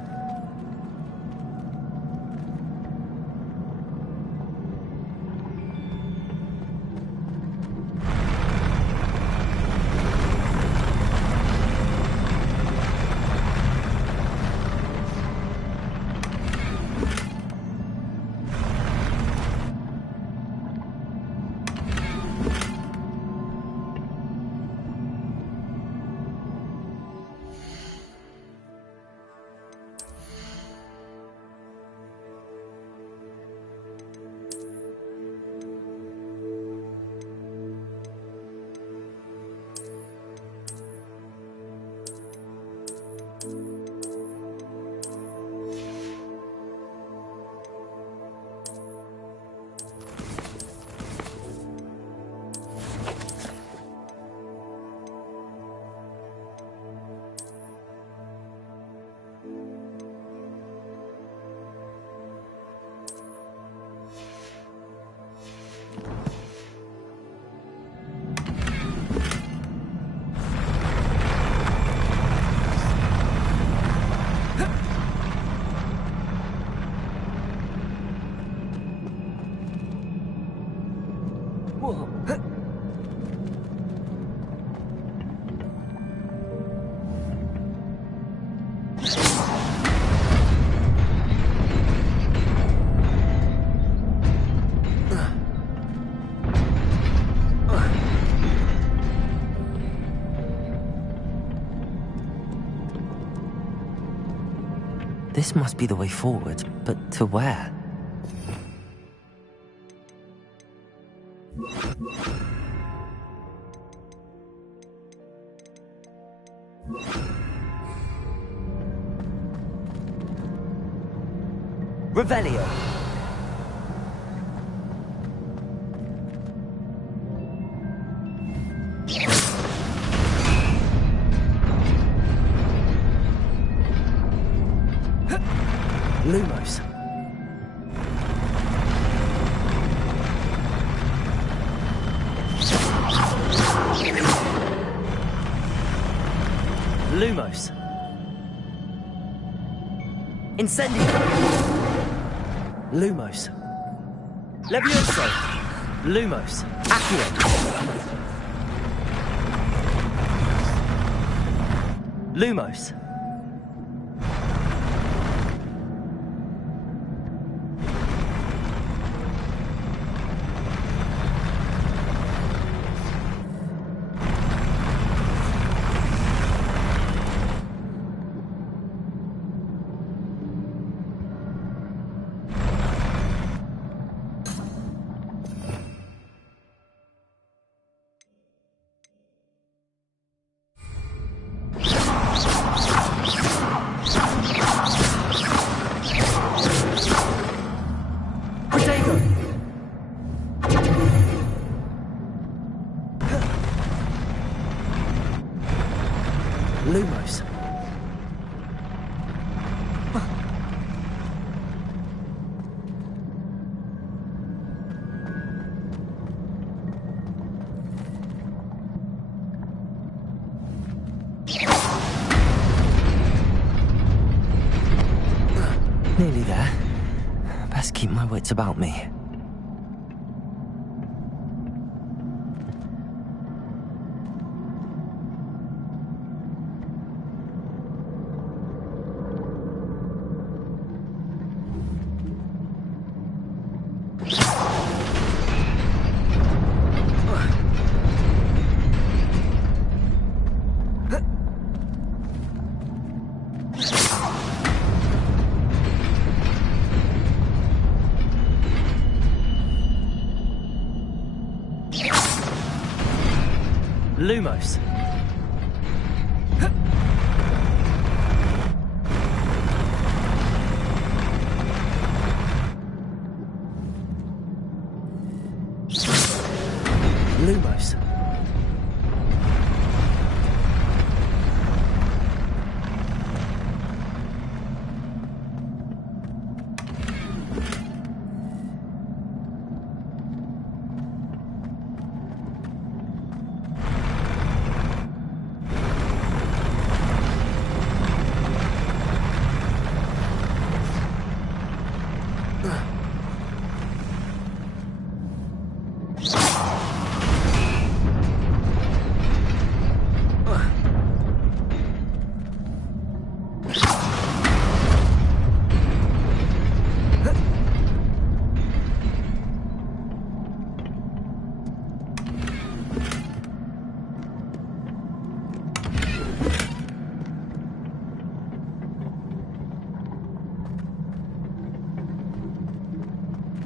This must be the way forward, but to where? Revelio. Lumos. Lumos. Incendio. Lumos. Levioso. Lumos. Accio. Lumos. Lumos. Nearly there. Best keep my wits about me. Lumos. Lumos.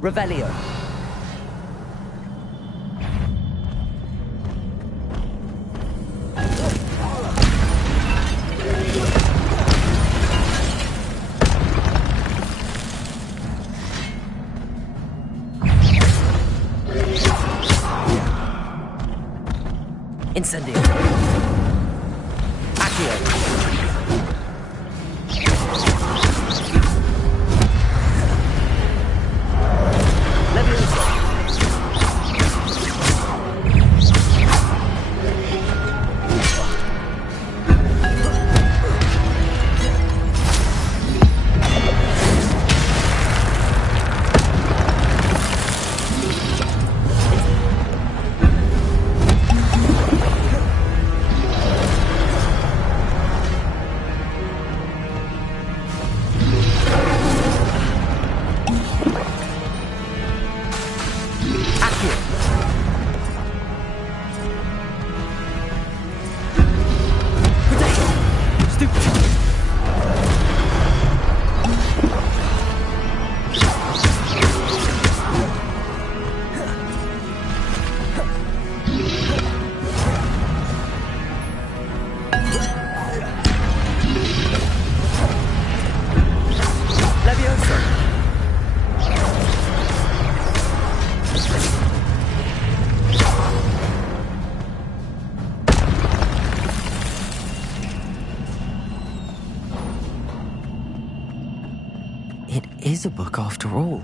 Revelio. Incendio. Accio. is a book after all.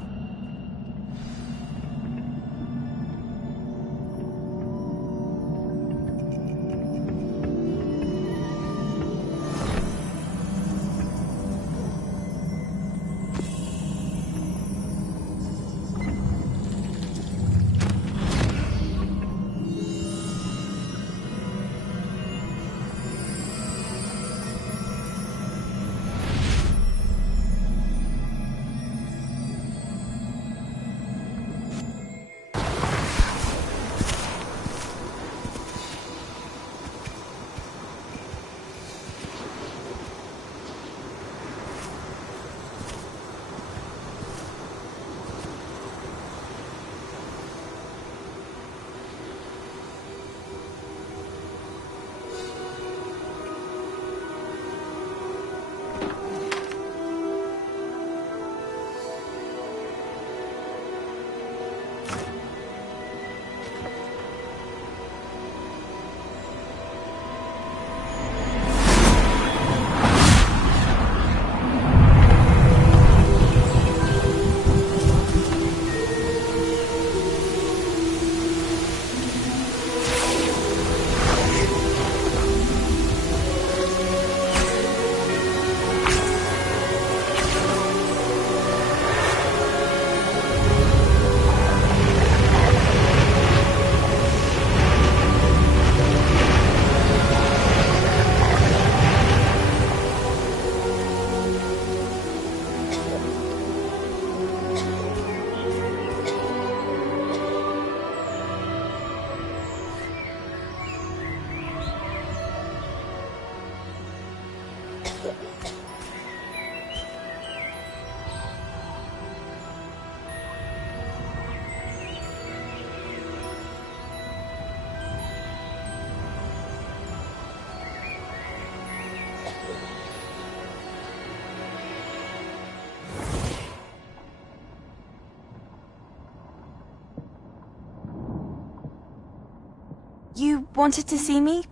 You wanted to see me?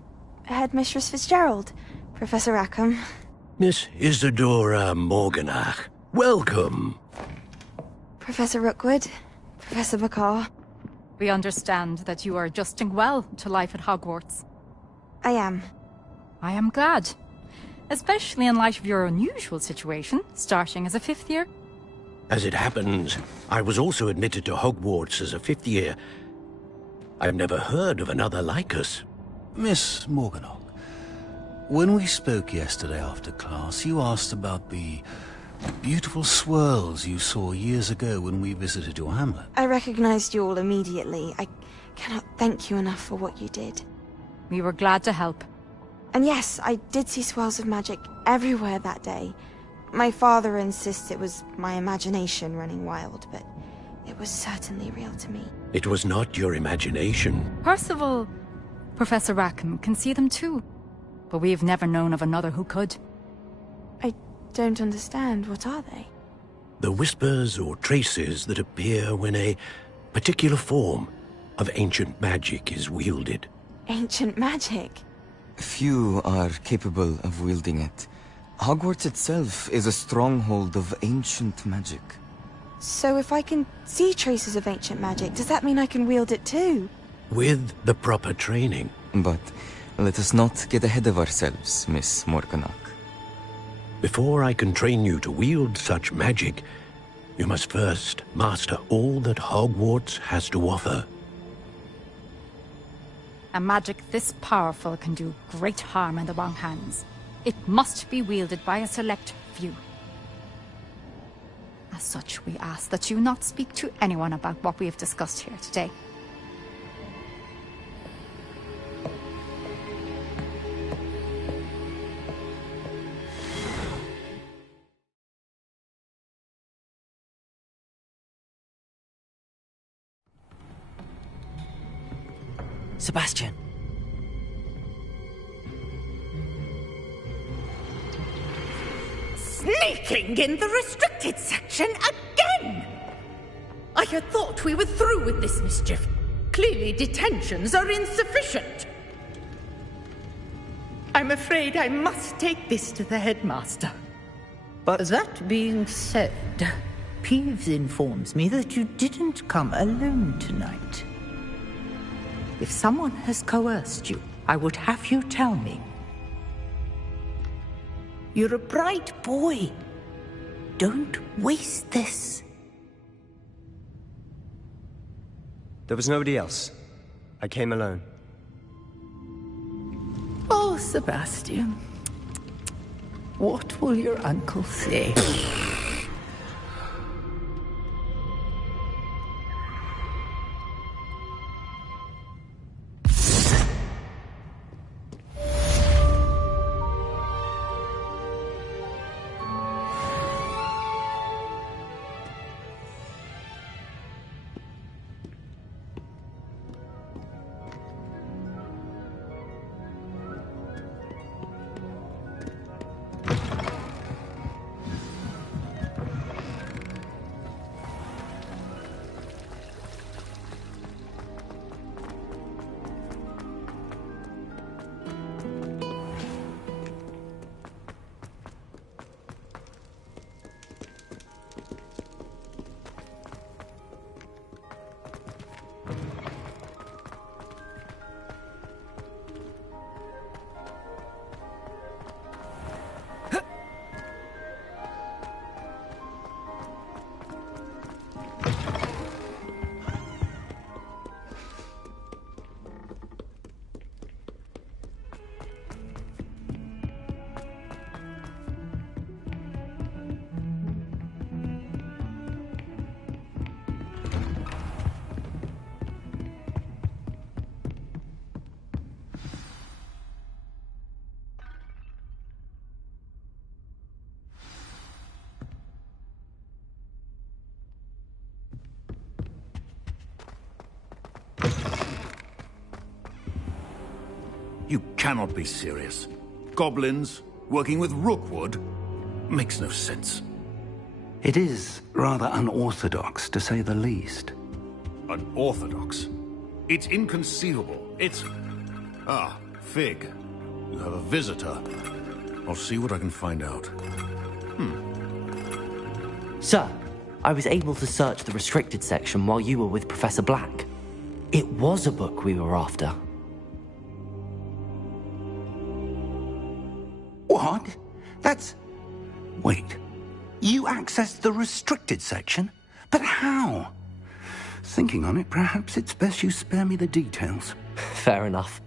Headmistress Fitzgerald, Professor Rackham. Miss Isadora Morganach, welcome. Professor Rookwood, Professor McCaw. We understand that you are adjusting well to life at Hogwarts. I am. I am glad. Especially in light of your unusual situation, starting as a 5th year. As it happens, I was also admitted to Hogwarts as a 5th year. I've never heard of another like us. Miss Morganach, when we spoke yesterday after class, you asked about the beautiful swirls you saw years ago when we visited your hamlet. I recognized you all immediately. I cannot thank you enough for what you did. We were glad to help. And yes, I did see swirls of magic everywhere that day. My father insists it was my imagination running wild, but it was certainly real to me. It was not your imagination. Percival, Professor Rackham can see them too. But we've never known of another who could. I don't understand. What are they? The whispers or traces that appear when a particular form of ancient magic is wielded. Ancient magic? Few are capable of wielding it. Hogwarts itself is a stronghold of ancient magic. So if I can see traces of ancient magic, does that mean I can wield it too? With the proper training. But let us not get ahead of ourselves, Miss Morganach. Before I can train you to wield such magic, you must first master all that Hogwarts has to offer. A magic this powerful can do great harm in the wrong hands. It must be wielded by a select few. As such, we ask that you not speak to anyone about what we have discussed here today. Sebastian. Sneaking in the restricted section again! I had thought we were through with this mischief. Clearly detentions are insufficient. I'm afraid I must take this to the headmaster. But that being said, Peeves informs me that you didn't come alone tonight. If someone has coerced you, I would have you tell me. You're a bright boy. Don't waste this. There was nobody else. I came alone. Oh, Sebastian. What will your uncle say? You cannot be serious. Goblins working with Rookwood? Makes no sense. It is rather unorthodox, to say the least. Unorthodox? It's inconceivable. It's... Ah, Fig. You have a visitor. I'll see what I can find out. Sir, I was able to search the restricted section while you were with Professor Black. It was a book we were after. What? That's... Wait. You accessed the restricted section? But how? Thinking on it, perhaps it's best you spare me the details. Fair enough.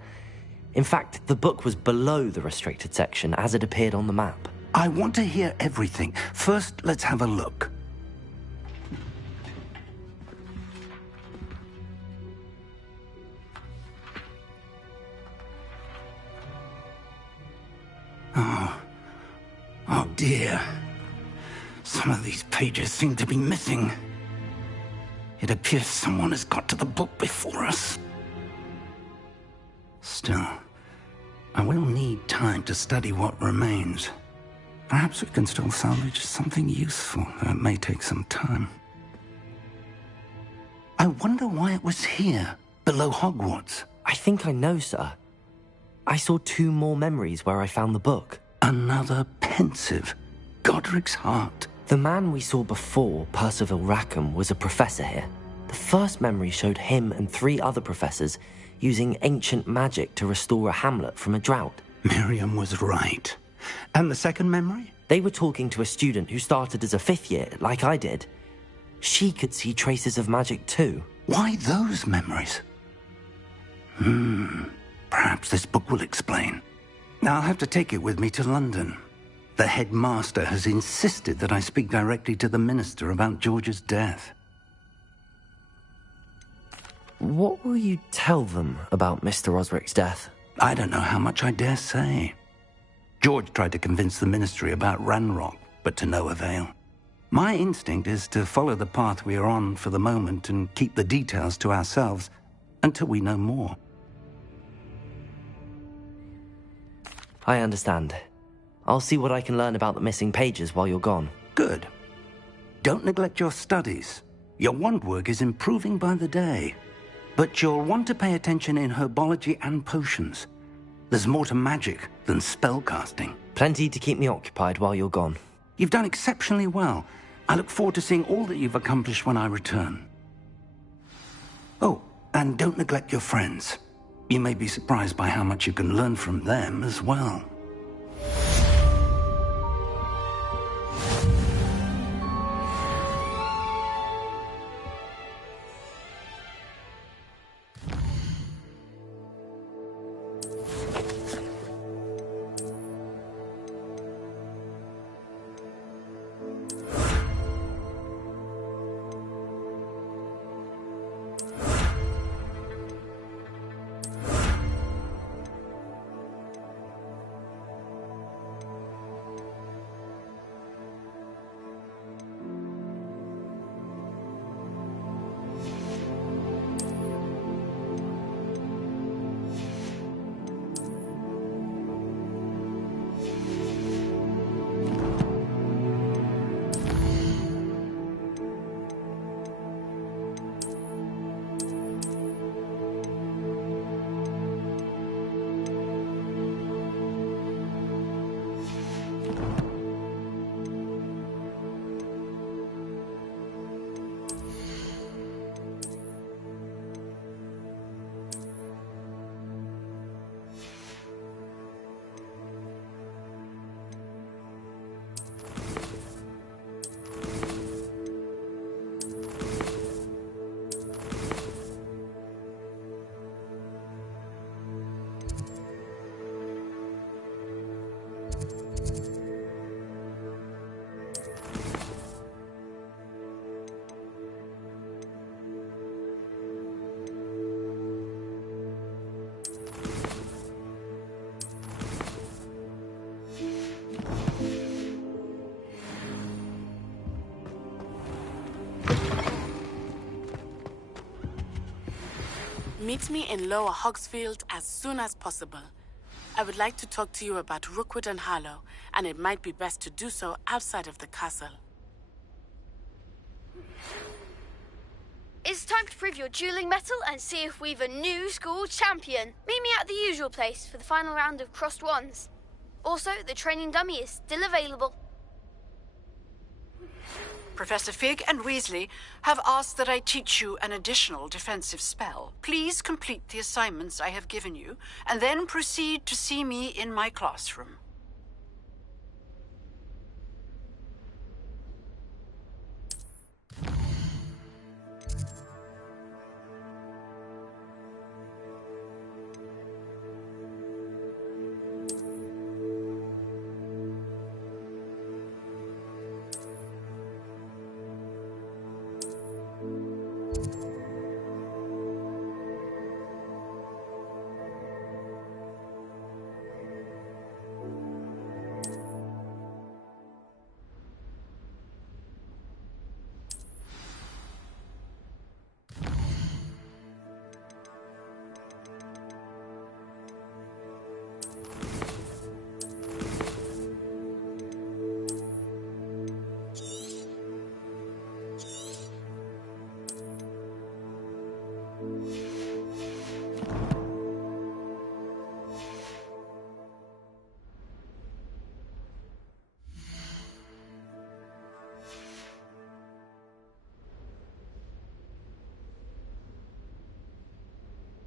In fact, the book was below the restricted section as it appeared on the map. I want to hear everything. First, let's have a look. Oh dear. Some of these pages seem to be missing. It appears someone has got to the book before us. Still, I will need time to study what remains. Perhaps we can still salvage something useful, though it may take some time. I wonder why it was here, below Hogwarts. I think I know, sir. I saw 2 more memories where I found the book. Another pensive. Godric's heart. The man we saw before, Percival Rackham, was a professor here. The first memory showed him and 3 other professors using ancient magic to restore a hamlet from a drought. Miriam was right. And the second memory? They were talking to a student who started as a 5th year, like I did. She could see traces of magic too. Why those memories? Perhaps this book will explain. I'll have to take it with me to London. The headmaster has insisted that I speak directly to the minister about George's death. What will you tell them about Mr. Osric's death? I don't know how much I dare say. George tried to convince the ministry about Ranrock, but to no avail. My instinct is to follow the path we are on for the moment and keep the details to ourselves until we know more. I understand. I'll see what I can learn about the missing pages while you're gone. Good. Don't neglect your studies. Your wand work is improving by the day. But you'll want to pay attention in herbology and potions. There's more to magic than spellcasting. Plenty to keep me occupied while you're gone. You've done exceptionally well. I look forward to seeing all that you've accomplished when I return. Oh, and don't neglect your friends. You may be surprised by how much you can learn from them as well. Meet me in Lower Hogsfield as soon as possible. I would like to talk to you about Rookwood and Harlow, and it might be best to do so outside of the castle. It's time to prove your dueling mettle and see if we've a new school champion. Meet me at the usual place for the final round of crossed wands. Also, the training dummy is still available. Professor Fig and Weasley have asked that I teach you an additional defensive spell. Please complete the assignments I have given you, and then proceed to see me in my classroom.